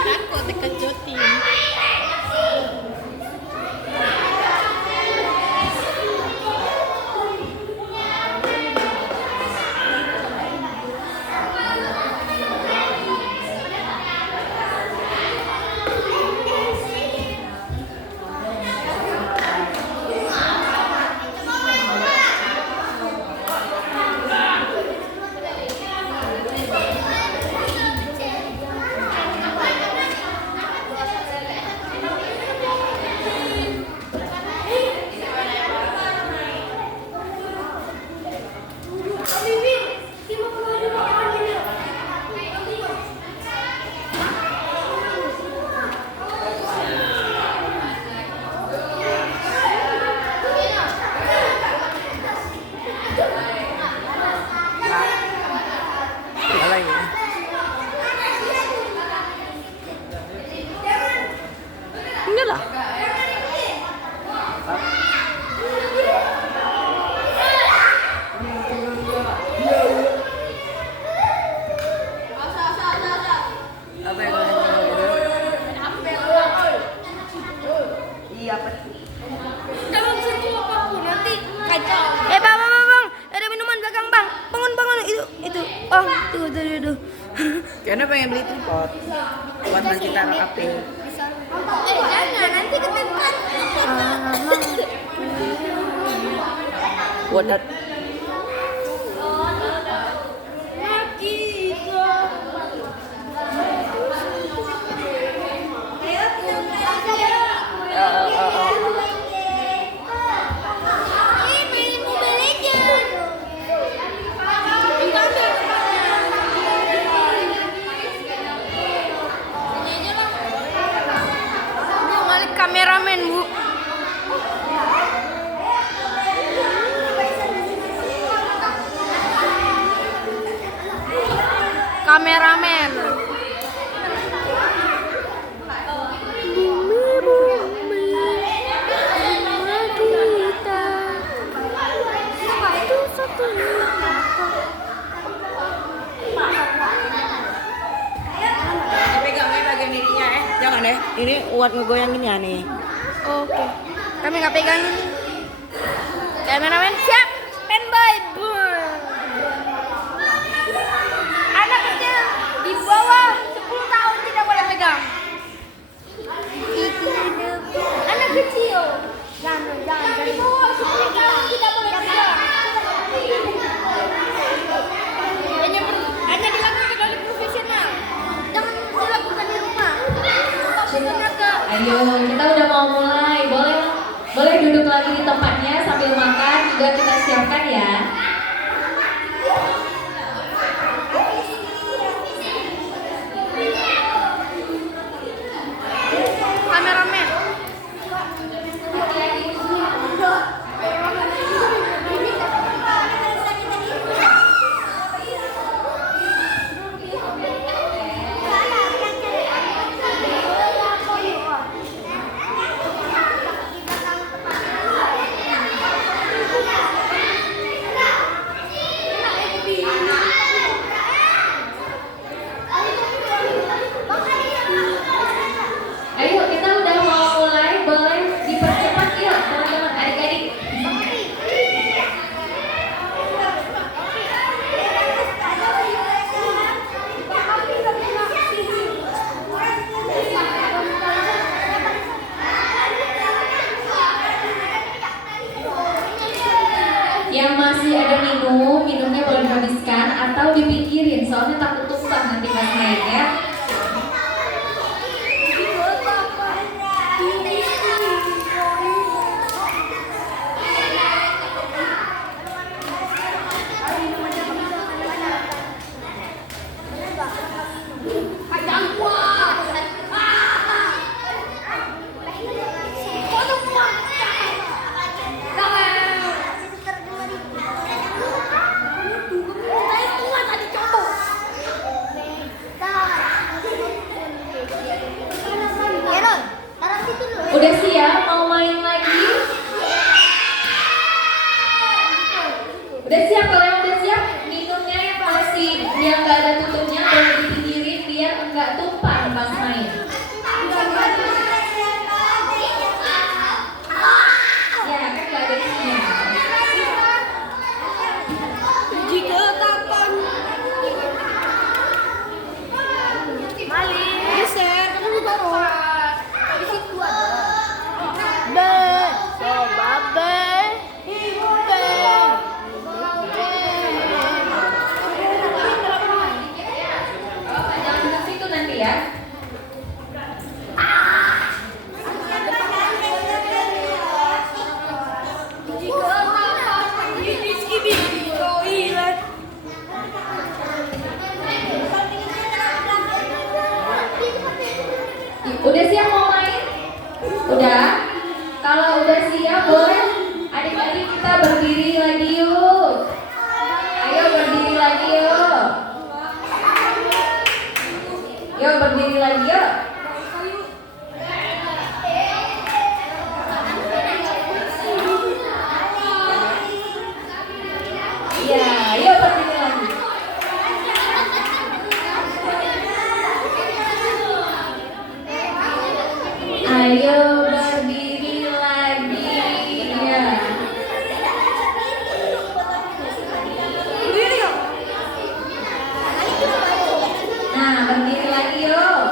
Takut dikejutin. Ini lah. Jangan sentuh apapun, nanti kacau. Bang, ada minuman belakang bang. Bangun, itu. Oh, tuh. Karena pengen beli tripod buat nanti taruh HP. Jangan, nanti ketempat. Buat kameramen bu. Kameramen. pegangnya bagian ininya jangan deh. Ini buat ngegoyanginnya nih. Oke. Kami nggak pegang ini. Kameramen siap. Standby. Anak kecil di bawah 10 tahun tidak boleh pegang. Anak kecil. Jangan. Di bawah 10 tahun tidak boleh pegang. Hanya dilakukan oleh profesional. Jangan dilakukan di rumah. Ayo, kita udah mau mulai. Boleh duduk lagi di tempatnya sambil makan juga kita siapkan ya. Kameramen. Ayo, kita udah mau mulai. Boleh dipercepat yuk teman-teman adik-adik. Yang masih ada minumnya boleh dihabiskan atau dipikirin soalnya takut tumpah nanti pas naik ya. siap boleh adik-adik kita berdiri lagi yuk. Ayo berdiri lagi yuk. Yuk berdiri lagi yuk. Ya, yuk berdiri lagi. Ayo berdiri lagi. Ya. Nah, berdiri lagi yuk.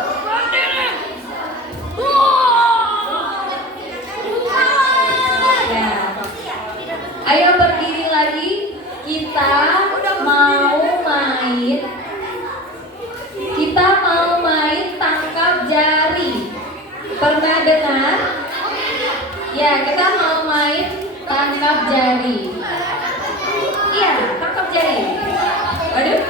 Ya. Ayo berdiri lagi. Kita mau main. Kita mau main tangkap jari. Pernah dengar? Ya, kita mau main tangkap jari. Iya, tangkap jari. Aduh.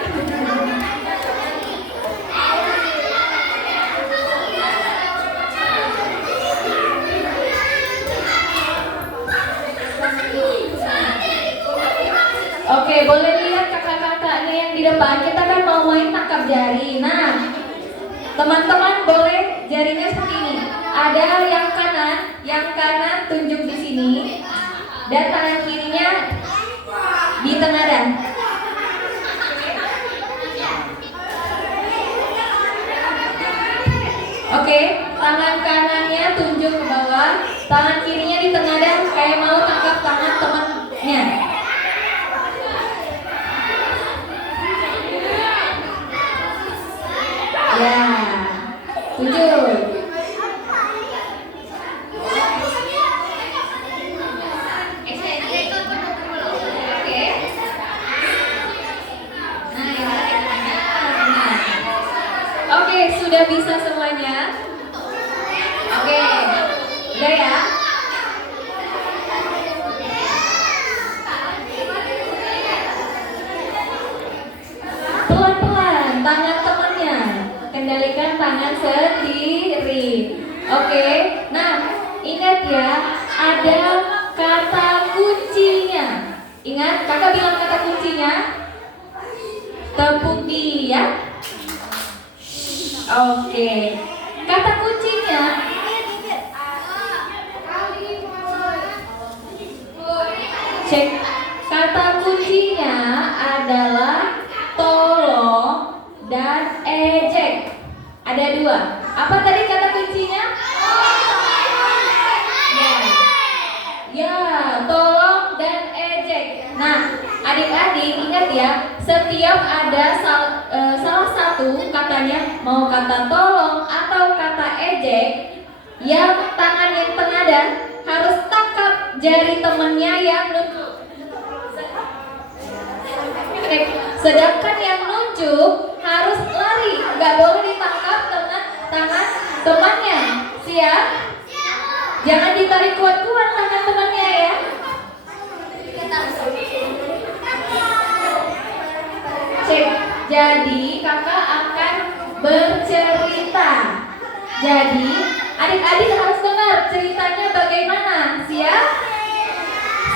Oke, boleh lihat kakak-kakaknya yang di depan. Kita kan mau main tangkap jari. Nah, teman-teman boleh jarinya seperti ini. Ada yang kanan tunjuk di sini, dan tangan kirinya di tengah dan. Oke, tangan kanannya tunjuk ke bawah, tangan kirinya di tengah dan kayak mau tangkap tangan temannya. Ya, tunjuk. Oke. Oke, sudah bisa semuanya? Oke, udah ya? Pelan-pelan, tangan temannya. Kendalikan tangan sendiri. Oke, nah ingat ya, ada kata kuncinya. Ingat, kakak bilang kata kuncinya. Tepuk dia. Oke, kata kuncinya. Cek, kata kuncinya adalah tolong dan ejek. Ada dua. Apa tadi kata kuncinya? Ya, tolong dan ejek. Nah, adik-adik ingat ya, setiap ada salah satu katanya, mau kata tolong atau kata ejek, yang tangan yang tengah dan harus tangkap jari temannya yang nunjuk. Sedangkan yang nunjuk harus lari, nggak boleh ditangkap dengan tangan temannya. Siap? Jangan ditarik kuat-kuat tangan temannya ya. Cek. Jadi kakak akan bercerita. Jadi adik-adik harus dengar ceritanya bagaimana. Siap?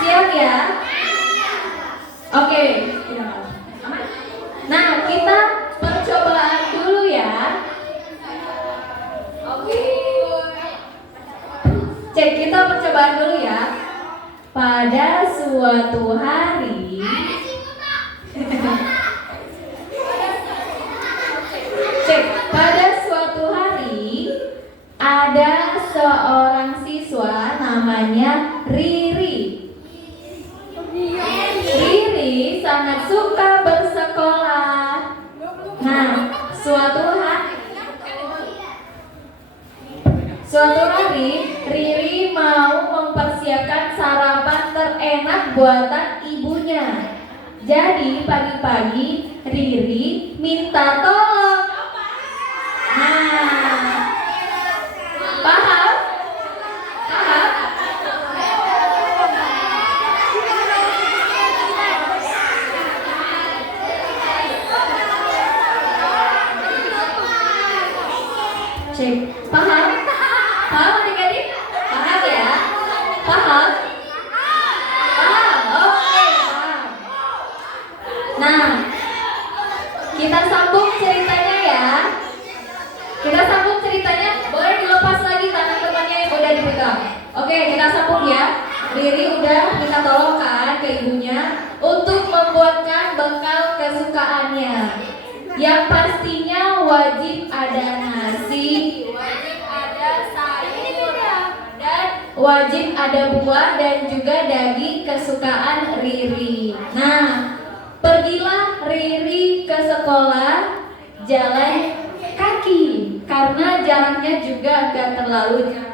Siap ya? Oke. Nah, kita percobaan dulu ya. Oke. Cek, kita percobaan dulu ya. Pada suatu hari Cek, pada suatu hari ada seorang siswa namanya Riri. Riri sangat suka bersekolah. Nah, suatu hari Riri mau mempersiapkan sarapan terenak buatan ibunya. Jadi pagi-pagi Riri minta tolong. Nah, paham? Paham? Cek, paham? Paham adik-adik? Paham ya? Paham? kita sambung ya. Riri udah minta tolong kan ke ibunya untuk membuatkan bekal kesukaannya. Yang pastinya wajib ada nasi, wajib ada sayur, dan wajib ada buah dan juga daging kesukaan Riri. Nah, pergilah Riri ke sekolah jalan kaki karena jaraknya juga gak terlalu jauh.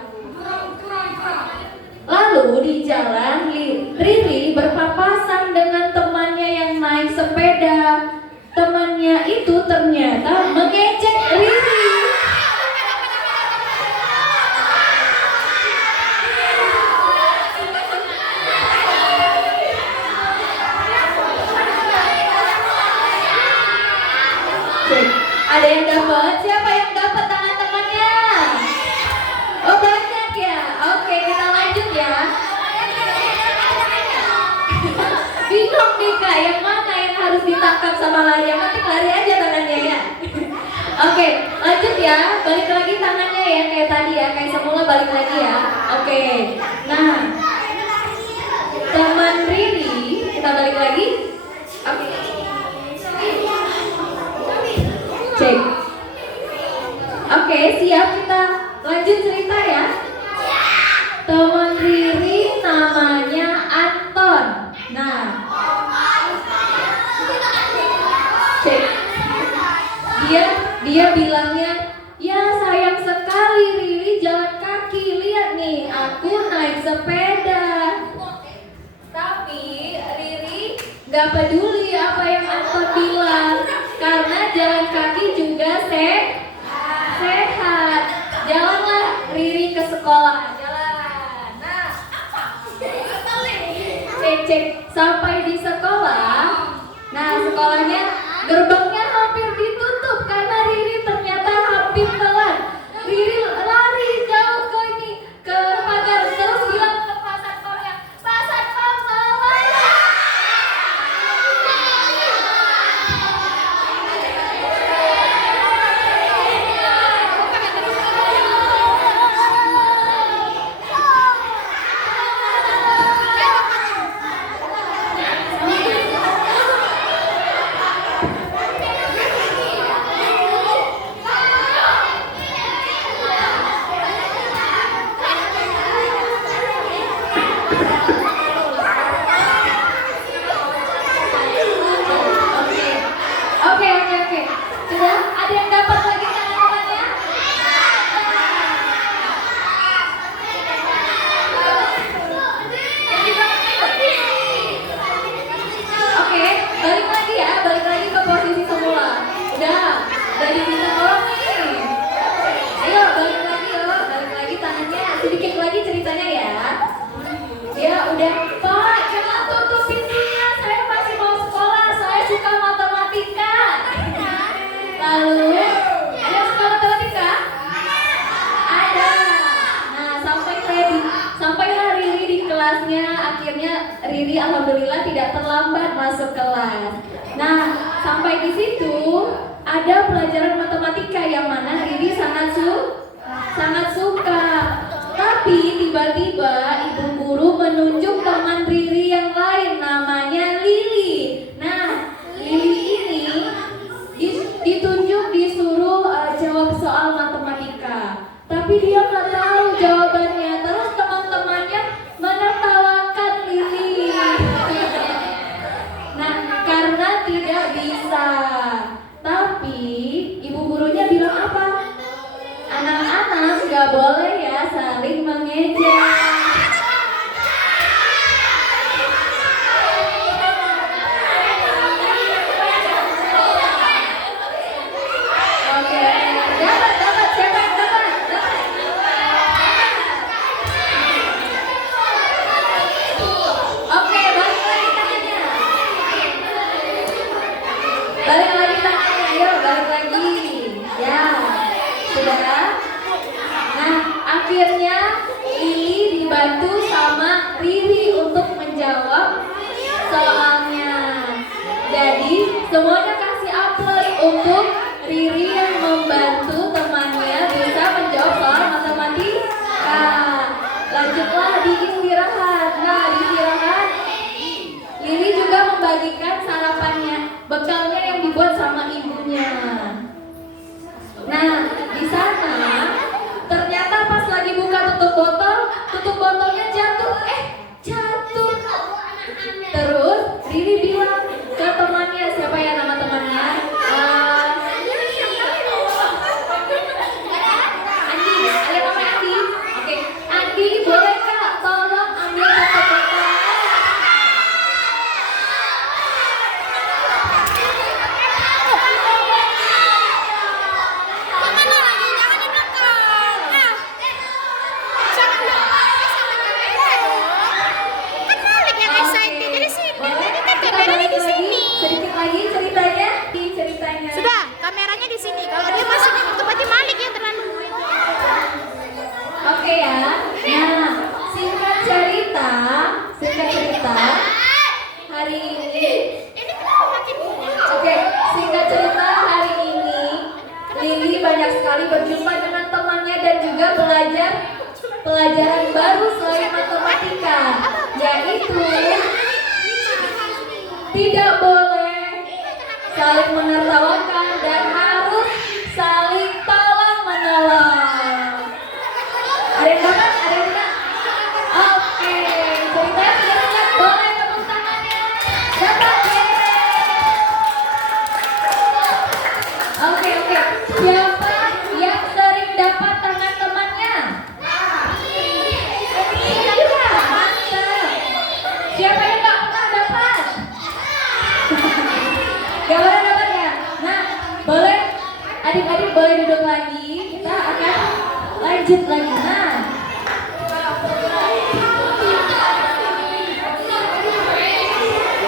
Lalu di jalan Riri berpapasan dengan temannya yang naik sepeda. Temannya itu ternyata mengejek Riri. Ada yang dapat? Siapa yang dapat tangan temannya? Oh banyak ya. Oke, kita lanjut ya. Bingung nih Kak, yang mana yang harus ditangkap sama lari? Yang penting lari aja tangannya ya. Oke, lanjut ya. Balik lagi tangannya ya kayak tadi ya, kayak semula balik lagi ya. Oke. Nah, teman Riri, kita balik lagi. Oke. Cek. Oke, siap, kita lanjut cerita ya. Teman Riri namanya Anton. Nah, cek. Dia bilangnya, ya sayang sekali Riri jalan kaki. Lihat nih, aku naik sepeda. Tapi Riri gak peduli apa yang Anton bilang, karena jalan kaki juga sehat. Jalanlah Riri ke sekolah. Jalan. Nah, cek sampai di sekolah. Nah, sekolahnya gerbangnya hampir ditutup karena Riri ternyata hampir telat. Riri lari jauh ke pagar terus bilang ke Pak Satpamnya, Pak Satpam tolong. Oke. Sudah ada yang dapat lagi tangan-tangannya? Oke, balik lagi ke posisi semula. Udah di sekolah nih. Ayo balik lagi tangannya. Sedikit lagi ceritanya ya. Ya udah, Pak, jangan tutup pintunya. Saya masih mau sekolah. Saya suka matematika. Lalu, ada sekolah matematika? Ada. Nah, sampailah Riri di kelasnya. Akhirnya Riri alhamdulillah tidak terlambat masuk kelas. Nah, sampai di situ ada pelajaran matematika yang mana Riri sangat suka. Tapi tiba-tiba ibu guru menunjuk teman Riri yang lain, namanya Lili. Nah, Lili ini disuruh jawab soal matematika, tapi dia nggak tahu jawabannya. Terus teman-temannya menertawakan Lili. Nah, karena tidak bisa. Tapi ibu gurunya bilang apa? Anak-anak nggak boleh ya saling mengejek. Dapat. Siapa yang dapat? Oke, balik lagi tangannya. Ayo balik lagi. Ya, sudah. Nah, akhirnya Lili dibantu sama Riri untuk menjawab soalnya. Jadi, semuanya kasih aplaus untuk Riri yang membantu temannya bisa menjawab soal matematika. Lanjutlah di istirahat. Nah, di istirahat Lili juga membagikan sarapannya, bekalnya yang dibuat sama ibunya. Nah, di sana ternyata pas lagi buka tutup botolnya jatuh. Jatuh. Terus Lili bilang ke temannya, siapa ya nama temannya? Andi, ada namanya Andi. Oke, Andi boleh Kak tolong ambil tutup botol. Sedikit lagi ceritanya. Sudah, kameranya di sini. Kalau dia masih itu berarti Malik yang terlalu. Oke ya. Nah, singkat cerita hari ini. Oke, singkat cerita hari ini Lili banyak sekali berjumpa dengan temannya dan juga belajar pelajaran baru selain matematika, yaitu tidak boleh saling menertawakan dan harus saling tolong menolong. Ada yang dapat? Ada yang tidak? Oke, ceritanya sudah siap. Boleh tepuk tangannya. Dapat ya. Oke. Siapa yang sering dapat tangan temannya? Mantap. Siapa yang nggak pernah dapat? Gak boleh dapat ya? Nah, boleh adik-adik boleh duduk lagi. Kita akan lanjut lagi. Nah,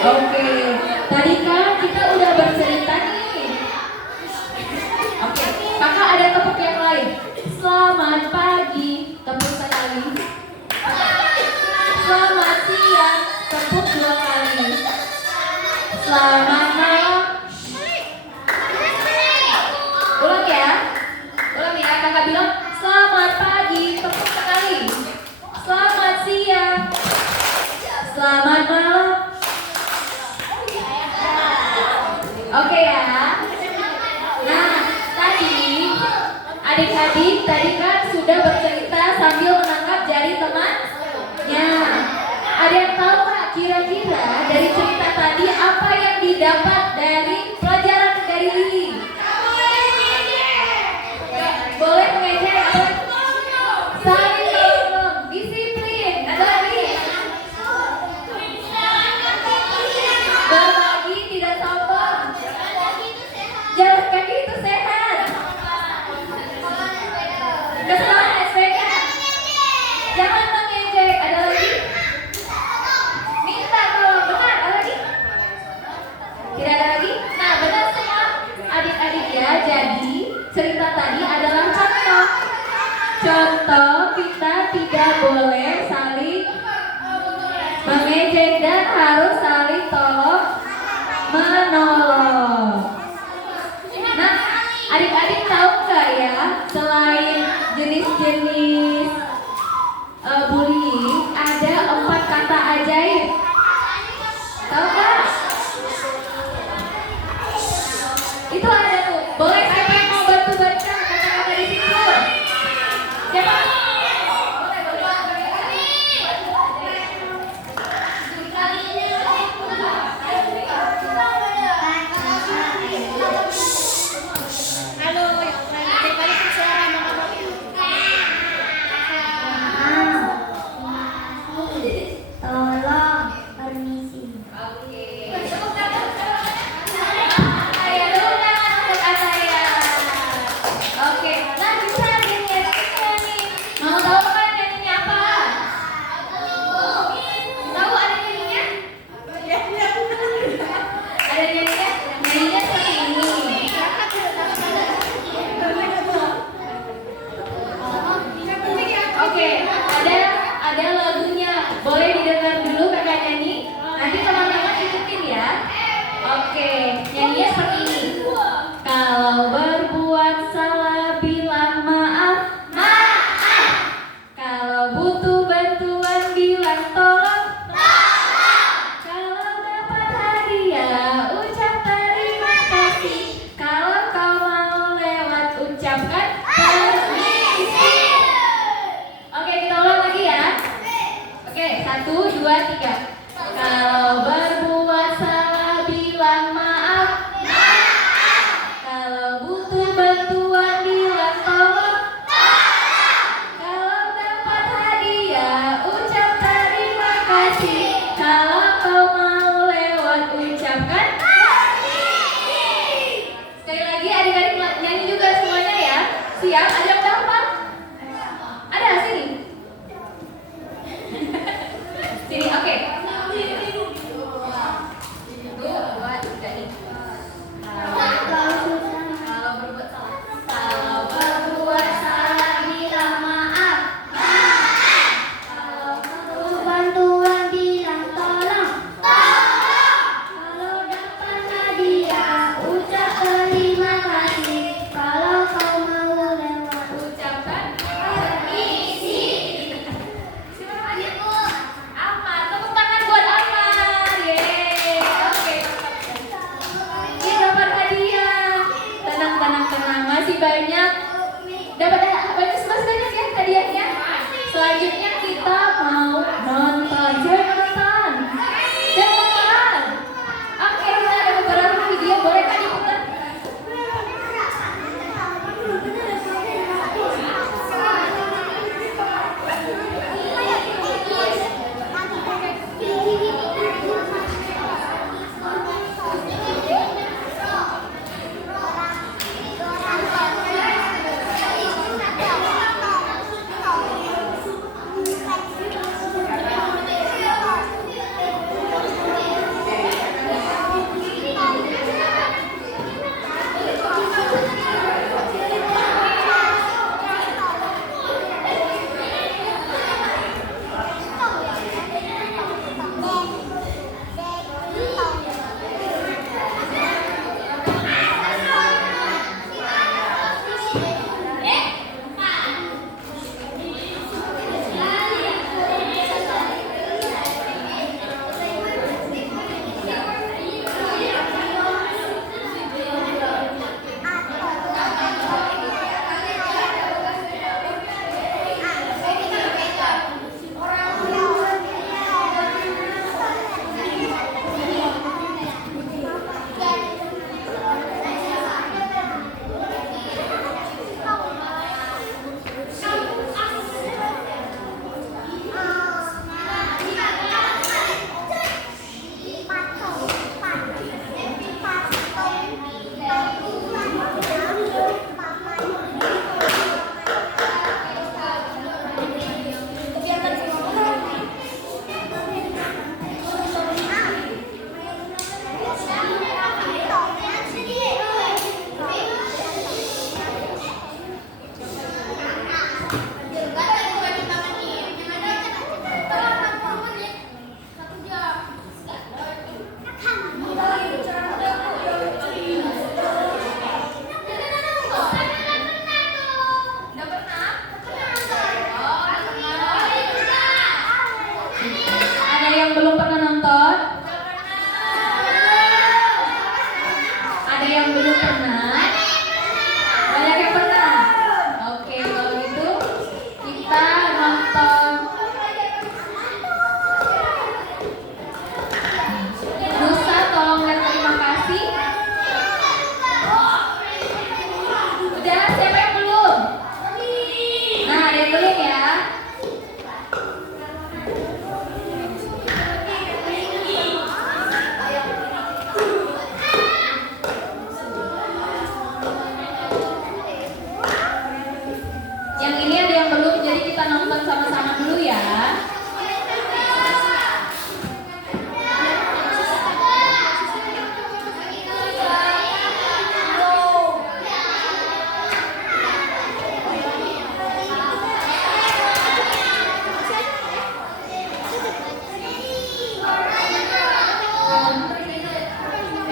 oke. Tadi kan kita udah bercerita nih. Oke, kakak ada tepuk yang lain. Selamat pagi, tepuk sekali. Selamat siang, tepuk 2 kali. Selamat malam. Ulang ya, kakak bilang selamat pagi, tepuk sekali. Selamat siang, selamat malam. Oke ya. Nah, tadi adik-adik kan sudah bercerita sambil menangkap jari temannya. Ada yang tahu nggak kira-kira dari cerita tadi apa yang didapat dari pelajaran dari Lili? Boleh mengejek, saling tolong, disiplin, lagi berbagi tidak sombong, jalan kaki itu sehat, kesalahan sepeda, jangan mengejek. Ada lagi? Minta tolong, benar? Ada lagi? Tidak ada lagi? Nah, benar semua adik-adik ya. Jadi cerita tadi adalah contoh kita tidak boleh saling mengejek dan harus saling tolong menolong. Nah, adik-adik tahu nggak ya, selain jenis-jenis bullying, ada 4 kata ajaib. Tahu nggak? Itu ada tuh. Boleh siapa yang mau bantu baca kata-kata di situ? Siapa? Halo, yang balik ke suara mama. Tolong, permisi. Saya dulu jangan untuk saya. Oke, nah bisa nyanyinya nih. Mau tahu kan nyanyinya apa? Tahu ada nyanyinya? Ada nyanyinya? Nyanyinya seperti ini. Oke, ada lagunya. Boleh didengar bilang tolong. Kalau dapat hadiah, ucap terima kasih. Kalau kau mau lewat, ucapkan permisi. Oke, kita ulang lagi ya. Oke, 1, 2, 3. Kalau berbuat salah, bilang maaf. Kalau butuh bantuan, bilang tolong. Kalau dapat hadiah, ucap terima kasih. Kalau kau mau lewat, ucapkan permisi. Sekali lagi adik-adik nyanyi juga semuanya ya. Siap? Ada yang udah hafal? Ada sini. Sini, oke. 1, 2, 3 nih. Kalau berbuat salah. Kalau berbuat salah, bilang maaf. Kalau butuh bantuan, bilang tolong. Kalau dapat hadiah, ucap terima kasih. Kalau kau mau lewat, ucapkan permisi. Amar, tepuk tangan buat Amar. Yeay. Oke. Dia dapat hadiah. Tenang, tenang, tenang. Masih banyak. Dapat masih banyak ya hadiahnya. Selanjutnya kita mau nonton. Jangan nonton. Jangan nonton. Oke, kita ada beberapa video. Boleh kan diputar?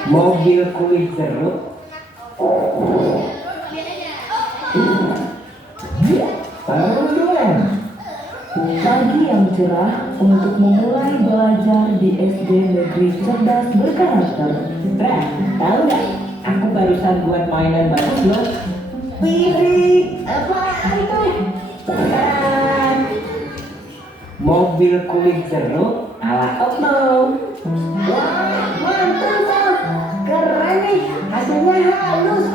Mobil kulit jeruk. Taruhan. Pagi yang cerah untuk memulai belajar di SD Negeri Cerdas Berkarakter. Bra, tahu nggak? Aku barusan buat mainan bagus loh. Pilih apaan itu? Bukan. Mobil kulit jeruk ala Okto. Wah, mantap Bang. Keren nih, hasilnya halus.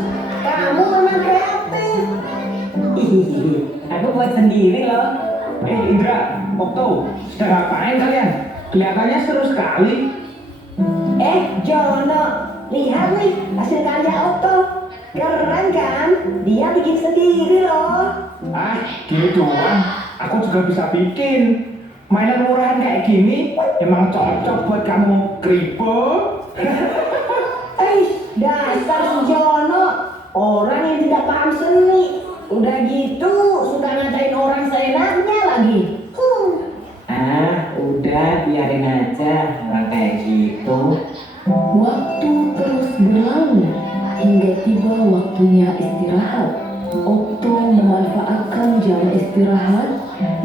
Kamu memang kreatif. Hihihi, aku buat sendiri loh. Indra, Okto, sedang ngapain kalian? Kelihatannya seru sekali. Jono, lihat nih hasil karya Otto. Keren kan? Dia bikin sendiri loh. Ah, gini doang. Aku juga bisa bikin. Mainan murahan kayak gini emang cocok buat kamu, Kribo. Dasar si Jono, orang yang tidak paham seni. Udah gitu, suka ngatain orang seenaknya lagi. Udah biarin aja orang kayak gitu. Waktu terus berlalu hingga tiba waktunya istirahat. Otto memanfaatkan jam istirahat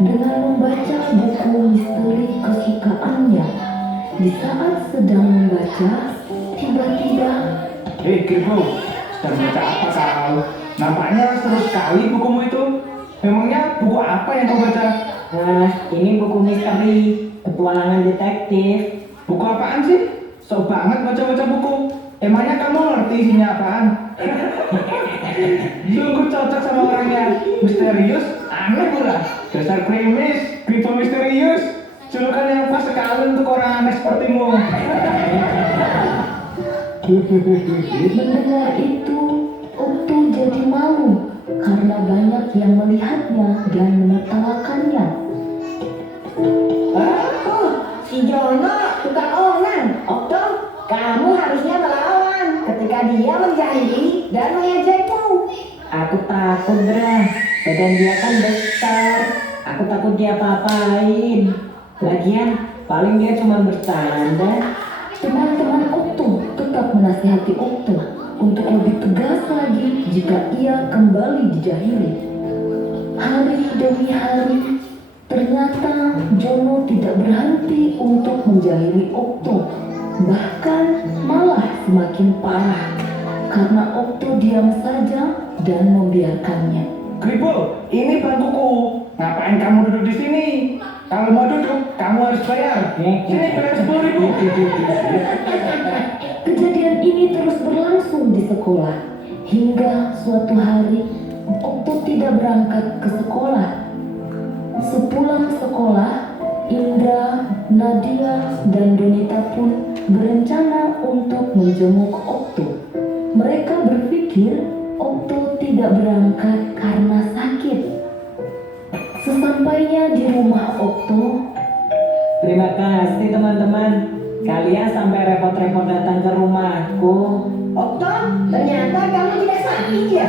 dengan membaca buku misteri kesukaannya. Di saat sedang membaca, tiba-tiba Kribo, sedang baca apa kau? Nampaknya seru sekali bukumu itu. Memangnya buku apa yang kau baca? Ini buku misteri, petualangan detektif. Buku apaan sih? Sok banget baca-baca buku. Emangnya kamu ngerti isinya apaan? Sungguh cocok sama orangnya. Misterius, aneh pula. Dasar krimis, Kribo misterius. Julukan yang pas sekali untuk orang aneh sepertimu. mendengar itu, Otto jadi malu karena banyak yang melihatnya dan menertawakannya. Si Jono tukang onan. Otto, kamu harusnya melawan ketika dia menjahili dan mengejekmu. Aku takut, Bra. Badan dia kan besar. Aku takut dia apa-apain. Lagian, paling dia cuma bercanda. Teman-teman Otto tetap menasihati Otto untuk lebih tegas lagi jika ia kembali dijahili. Hari demi hari, ternyata Jono tidak berhenti untuk menjahili Otto. Bahkan malah semakin parah karena Otto diam saja dan membiarkannya. Kribo, ini bangkuku. Ngapain kamu duduk di sini? Kalau mau duduk, kamu harus bayar. Sini bayar 10.000. Kejadian ini terus berlangsung di sekolah hingga suatu hari Otto tidak berangkat ke sekolah. Sepulang sekolah, Indra, Nadia, dan Donita pun berencana untuk menjenguk Otto. Mereka berpikir Otto tidak berangkat karena sakit. Sesampainya di rumah Otto, Terima kasih teman-teman. Kalian sampai repot-repot datang ke rumahku. Otto, ternyata kamu tidak sakit ya?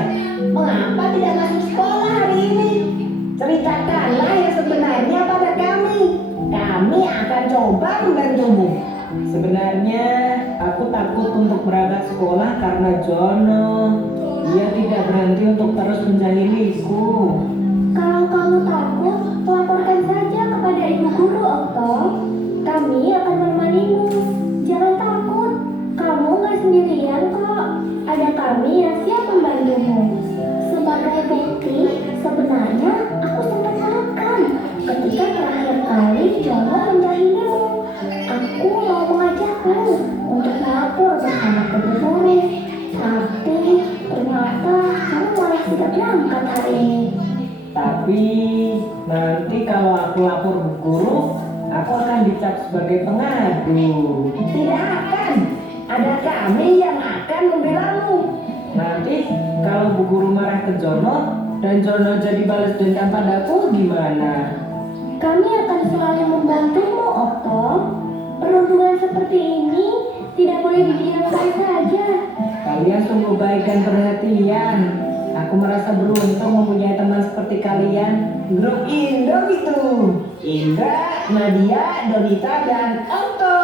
Mengapa tidak masuk sekolah hari ini? Ceritakanlah yang sebenarnya pada kami. Kami akan coba membantumu. Sebenarnya aku takut untuk berangkat sekolah karena Jono. Dia tidak berhenti untuk terus menjahiliku. Kalau kamu takut, laporkan saja kepada ibu guru, Otto. Kami akan menemanimu. Jangan takut, kamu nggak sendirian kok. Ada kami yang siap membantumu. Sebagai bukti, sebenarnya aku sempat makan ketika terakhir kali Jono menjahilimu. Aku mau mengajakmu untuk melapor bersama ke guru. Tapi ternyata kamu malah tidak berangkat hari ini. Tapi nanti kalau aku lapor ke guru, aku akan dicap sebagai pengadu. Tidak akan. Ada kami yang akan membelamu. Nanti kalau Bu Guru marah ke Jono dan Jono jadi balas dendam padaku gimana? Kami akan selalu membantumu, Otto. Perundungan seperti ini tidak boleh didiamkan saja. Kalian sungguh baik dan perhatian. Aku merasa beruntung mempunyai teman seperti kalian. Grup Indo itu. Indra, Nadia, Donita, dan Otto.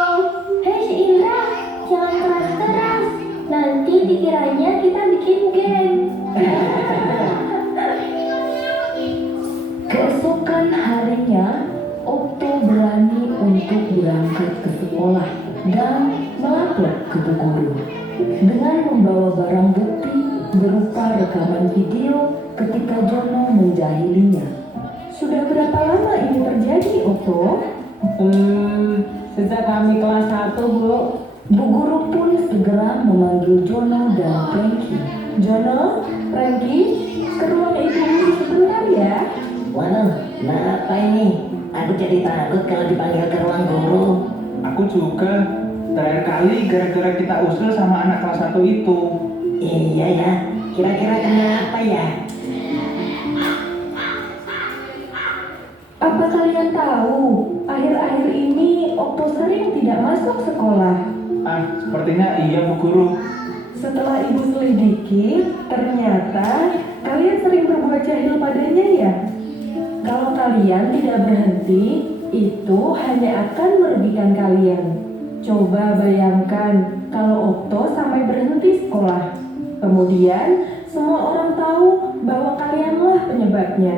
Hei si Indra, jangan keras-keras. Nanti dikiranya kita bikin geng. Keesokan harinya, Okto berani untuk berangkat ke sekolah dan melapor ke bu guru dengan membawa barang bukti berupa rekaman video ketika Jono menjahilinya. Sudah berapa lama ini terjadi, Okto? Sejak kami kelas 1, Bu. Bu guru pun segera memanggil Jono dan Frankie. Jono, Frankie, ke ruang ibu sebentar ya. Waduh, kenapa ini? Aku jadi takut kalau dipanggil ke ruang guru. Aku juga. Terakhir kali gara-gara kita usul sama anak kelas 1 itu. Iya ya, kira-kira kenapa ya? Apa kalian tahu, akhir-akhir ini Okto sering tidak masuk sekolah. Sepertinya iya Bu Guru. Setelah ibu selidiki, ternyata kalian sering berbuat jahil padanya ya. Kalau kalian tidak berhenti, itu hanya akan merugikan kalian. Coba bayangkan kalau Okto sampai berhenti sekolah. Kemudian semua orang tahu bahwa kalianlah penyebabnya.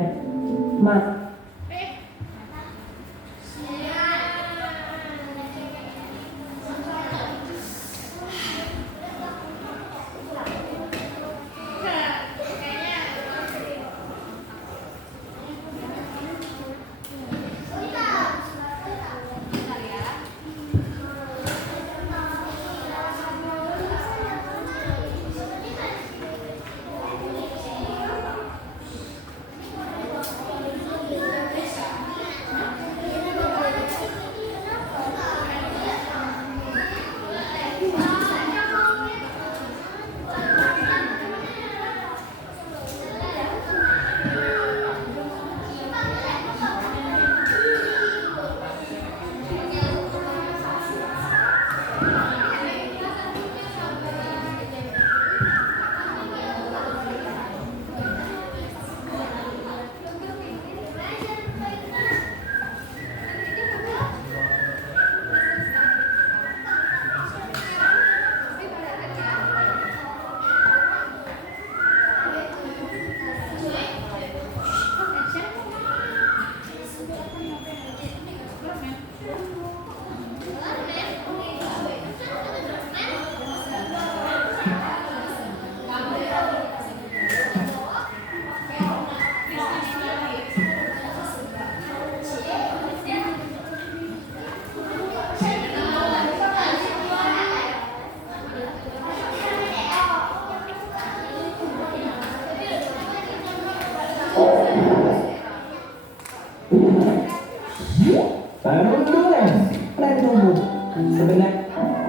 Baru bulan. Tunggu, Sebenarnya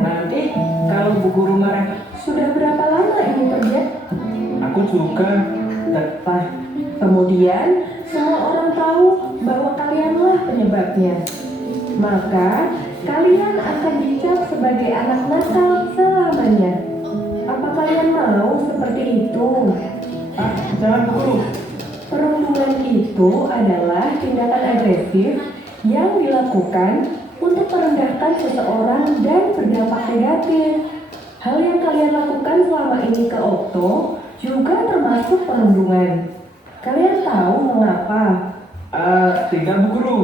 nanti kalau Bu Guru marah, sudah berapa lama ini terjadi? Aku juga. Kemudian semua orang tahu bahwa kalianlah penyebabnya. Maka kalian akan dicap sebagai anak nakal selamanya. Apa kalian mau seperti itu? Jangan Bu Guru. Perundungan itu adalah tindakan agresif yang dilakukan untuk merendahkan seseorang dan berdampak negatif. Hal yang kalian lakukan selama ini ke Okto juga termasuk perundungan. Kalian tahu mengapa? Tidak Bu Guru.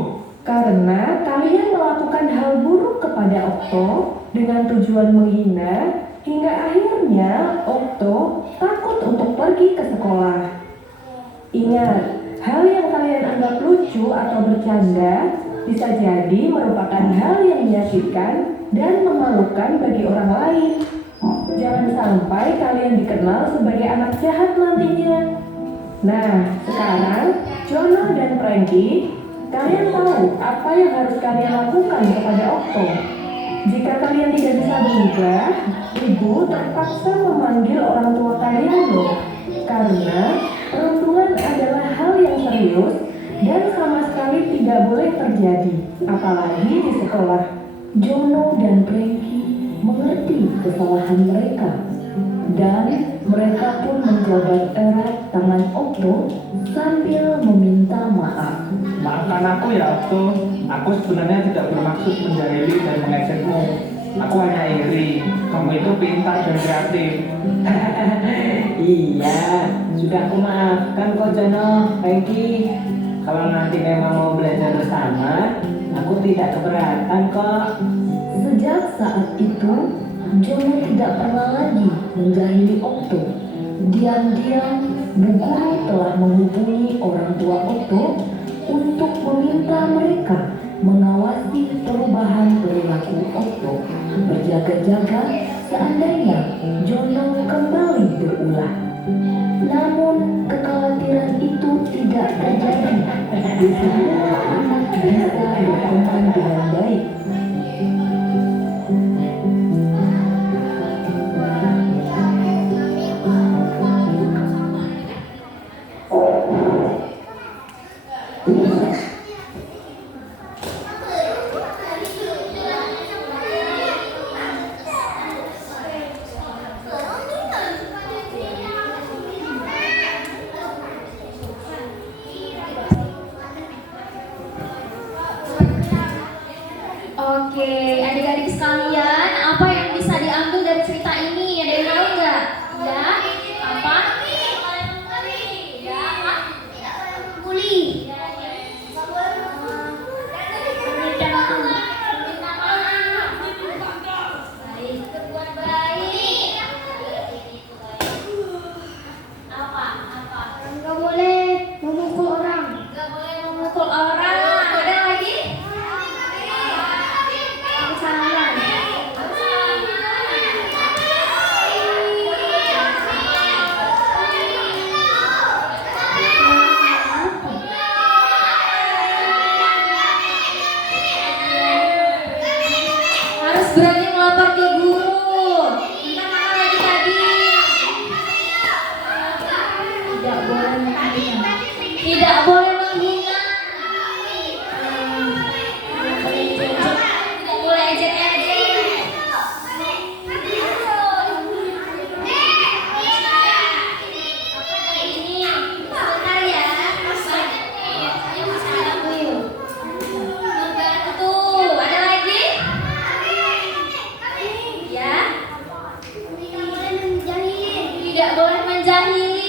Karena kalian melakukan hal buruk kepada Okto dengan tujuan menghina, hingga akhirnya Okto takut untuk pergi ke sekolah. Ingat, hal yang kalian anggap lucu atau bercanda bisa jadi merupakan hal yang menyakitkan dan memalukan bagi orang lain. Jangan sampai kalian dikenal sebagai anak jahat nantinya. Nah, sekarang Jono dan Frankie, kalian tahu apa yang harus kalian lakukan kepada Okto. Jika kalian tidak bisa berubah, ibu terpaksa memanggil orang tua kalian loh. Karena perundungan adalah hal yang serius dan sama sekali tidak boleh terjadi, apalagi di sekolah. Jono dan Frankie mengerti kesalahan mereka, dan mereka pun menjabat erat tangan Okto sambil meminta maaf. Maafkan aku ya Okto. Aku sebenarnya tidak bermaksud menjahili dan mengejekmu. Aku hanya iri. Kamu itu pintar dan kreatif. iya, sudah aku maafkan kok Jono, Frankie. Kalau nanti memang mau belajar bersama, aku tidak keberatan kok. Sejak saat itu, Jono tidak pernah lagi menjahili Okto. Diam-diam, Bu Guru telah menghubungi orang tua Okto untuk meminta mereka mengawasi perubahan perilaku Okto, berjaga-jaga seandainya Jono kembali berulah. Namun kekhawatiran itu tidak terjadi. Semua anak bisa berkembang dengan baik. Oke, adik-adik sekalian, apa yang bisa diambil dari cerita ini? Ada yang tahu nggak? Ya, apa? Ya, apa? Bully. Baik, berbuat baik. Apa? Nggak boleh memukul orang. Nggak boleh memukul orang. Ada lagi? Harus berani melapor ke guru. Entah mana lagi tadi. Tidak boleh menghina. Tidak boleh menghina. Tidak boleh ejek-ejek. Ini sebentar ya. Membantu. Ada lagi? Ya. Tidak boleh menjahili.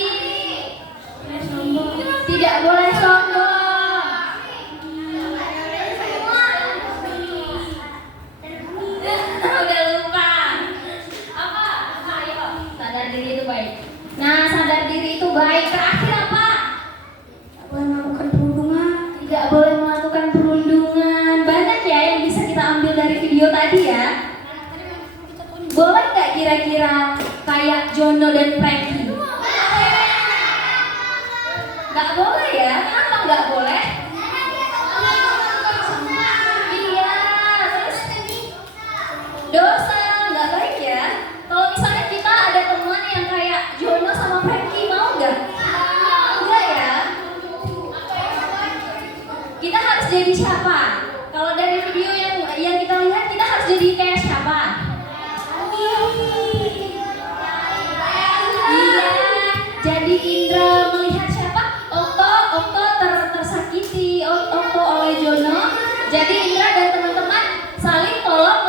Tidak boleh sombong. Udah lupa. Apa? Ayo. Sadar diri itu baik. Nah, sadar diri itu baik. Terakhir apa? Tidak boleh melakukan perundungan. Tidak boleh melakukan perundungan. Banyak ya yang bisa kita ambil dari video tadi ya. Boleh nggak kira-kira kayak Jono dan Frankie? Nggak boleh ya? Kenapa nggak boleh? Iya, terus dosa, nggak baik ya. Kalau misalnya kita ada teman yang kayak Jono sama Frankie, mau nggak? Enggak ya. Kita harus jadi siapa? Kalau dari video yang kita lihat, kita harus jadi kayak siapa? Iya, jadi Indra melihat siapa? Okto tersakiti Okto oleh Jono. Jadi Indra dan teman-teman saling tolong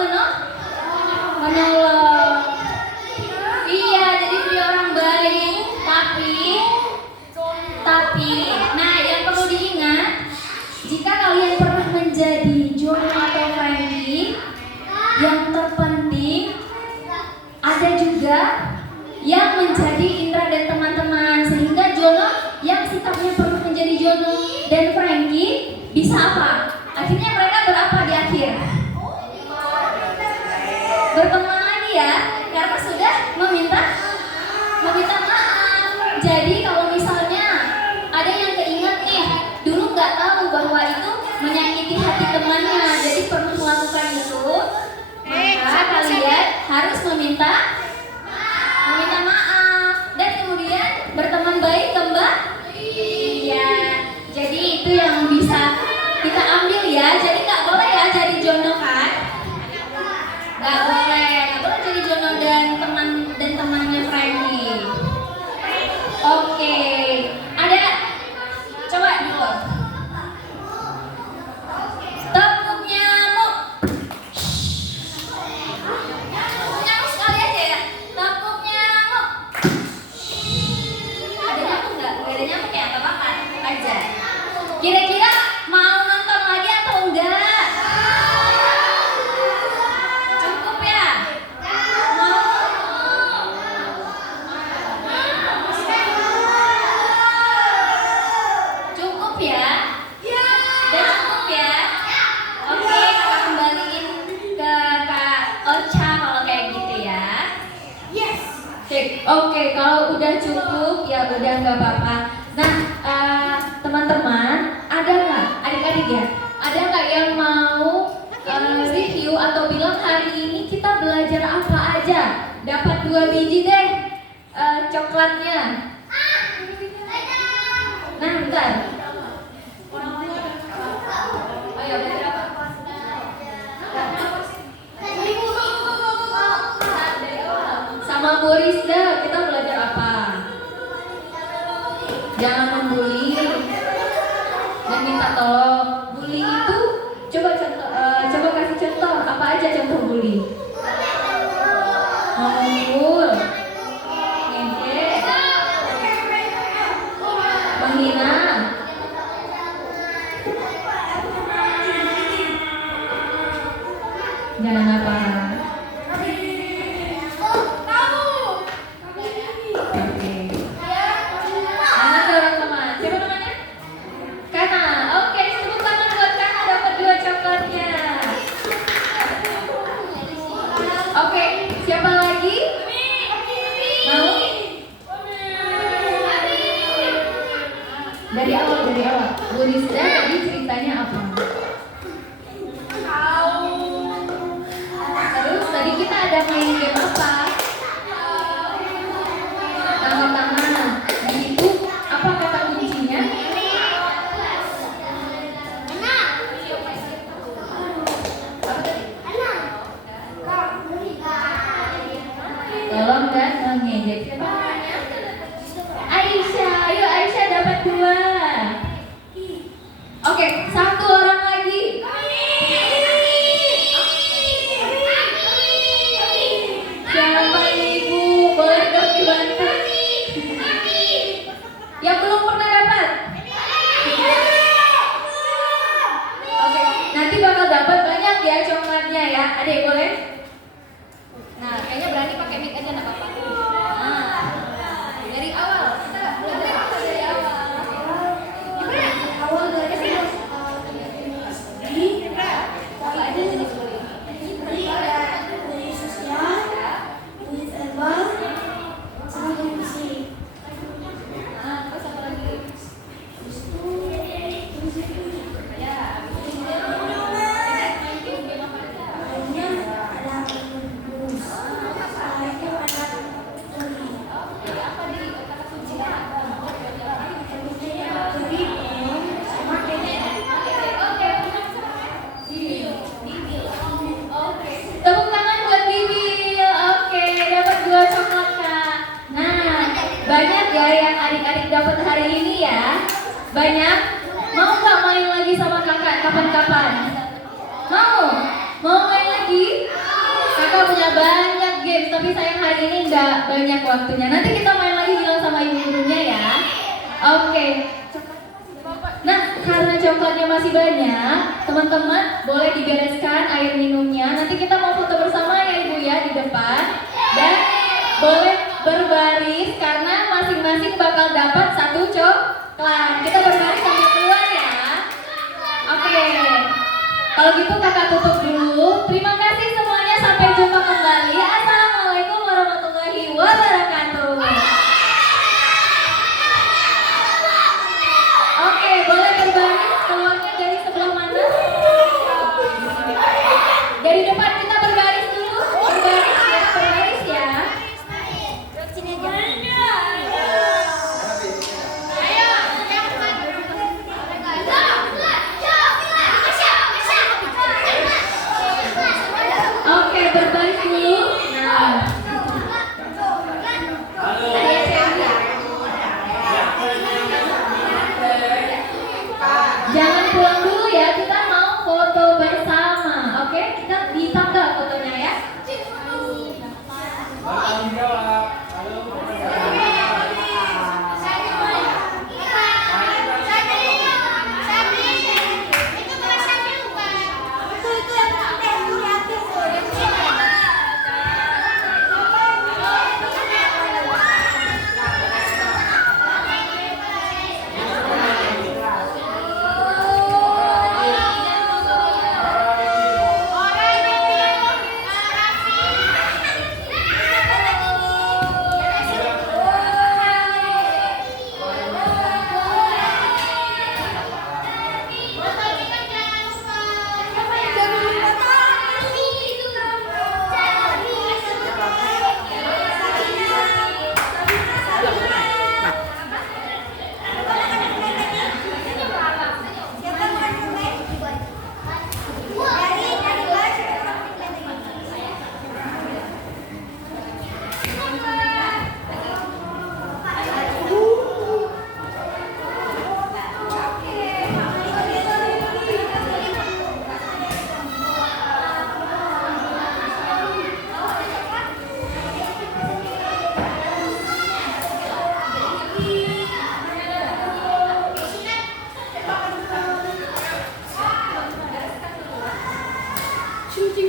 udah cukup, ya udah nggak apa-apa. Nah, teman-teman, ada nggak, adik-adik ya, ada nggak yang mau review atau bilang hari ini kita belajar apa aja? Dapat 2 biji deh coklatnya. Nah, bentar. Oh ya, belajar apa? Sama Bu Rizda, kita belajar apa? Jangan membuli dan minta tolong. Bully itu coba kasih contoh, apa aja contoh bully? Memukul, ngejek, menghina. Jangan apa? Oke. Mana seorang teman? Siapa namanya? Kana. Oke, tepuk tangan buat Kana dapat 2 coklatnya. Oke, siapa lagi? Mau? Dari awal. Bu Rizda tadi ceritanya apa? Terus tadi kita ada main game apa? Tangkap tangan. Di situ apa kata kuncinya? Tolong dan mengejek. Siapa namanya? Aisyah. Ayo Aisyah dapat 2. Oke, 1 orang lagi. Siapa ibu? Boleh dong dibantu? Yang belum pernah dapat? Oke, nanti bakal dapat banyak ya coklatnya ya. Adik boleh? Nah, kayaknya berani pakai mic aja nggak apa-apa. Nah, dari awal kita belajar apa dari awal? Apa aja jenis bully? Nah, terus apa lagi? Ya, apa di kata kuncinya? Tepuk tangan buat Bibi. Oke, dapat 2 coklat Kak. Nah, banyak ya yang adik-adik dapat hari ini ya. Banyak. Mau nggak main lagi sama kakak kapan-kapan? Mau main lagi? Kakak punya banyak games, tapi sayang hari ini nggak banyak waktunya. Nanti kita main lagi bilang sama ibu gurunya ya. Oke. Nah, karena coklatnya masih banyak, teman-teman boleh dibereskan air minumnya. Nanti kita mau foto bersama ya ibu ya di depan. Dan boleh berbaris karena masing-masing bakal dapat 1 coklat. Kita berbaris sampai keluar ya. Oke. Kalau gitu kakak tutup dulu. Terima kasih semuanya, sampai jumpa kembali. Assalamualaikum warahmatullahi wabarakatuh. Oke, boleh berbaris keluarnya dari sebelah mana?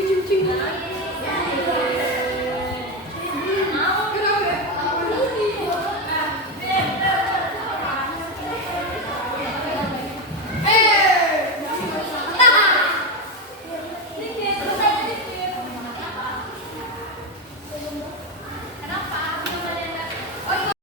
cium.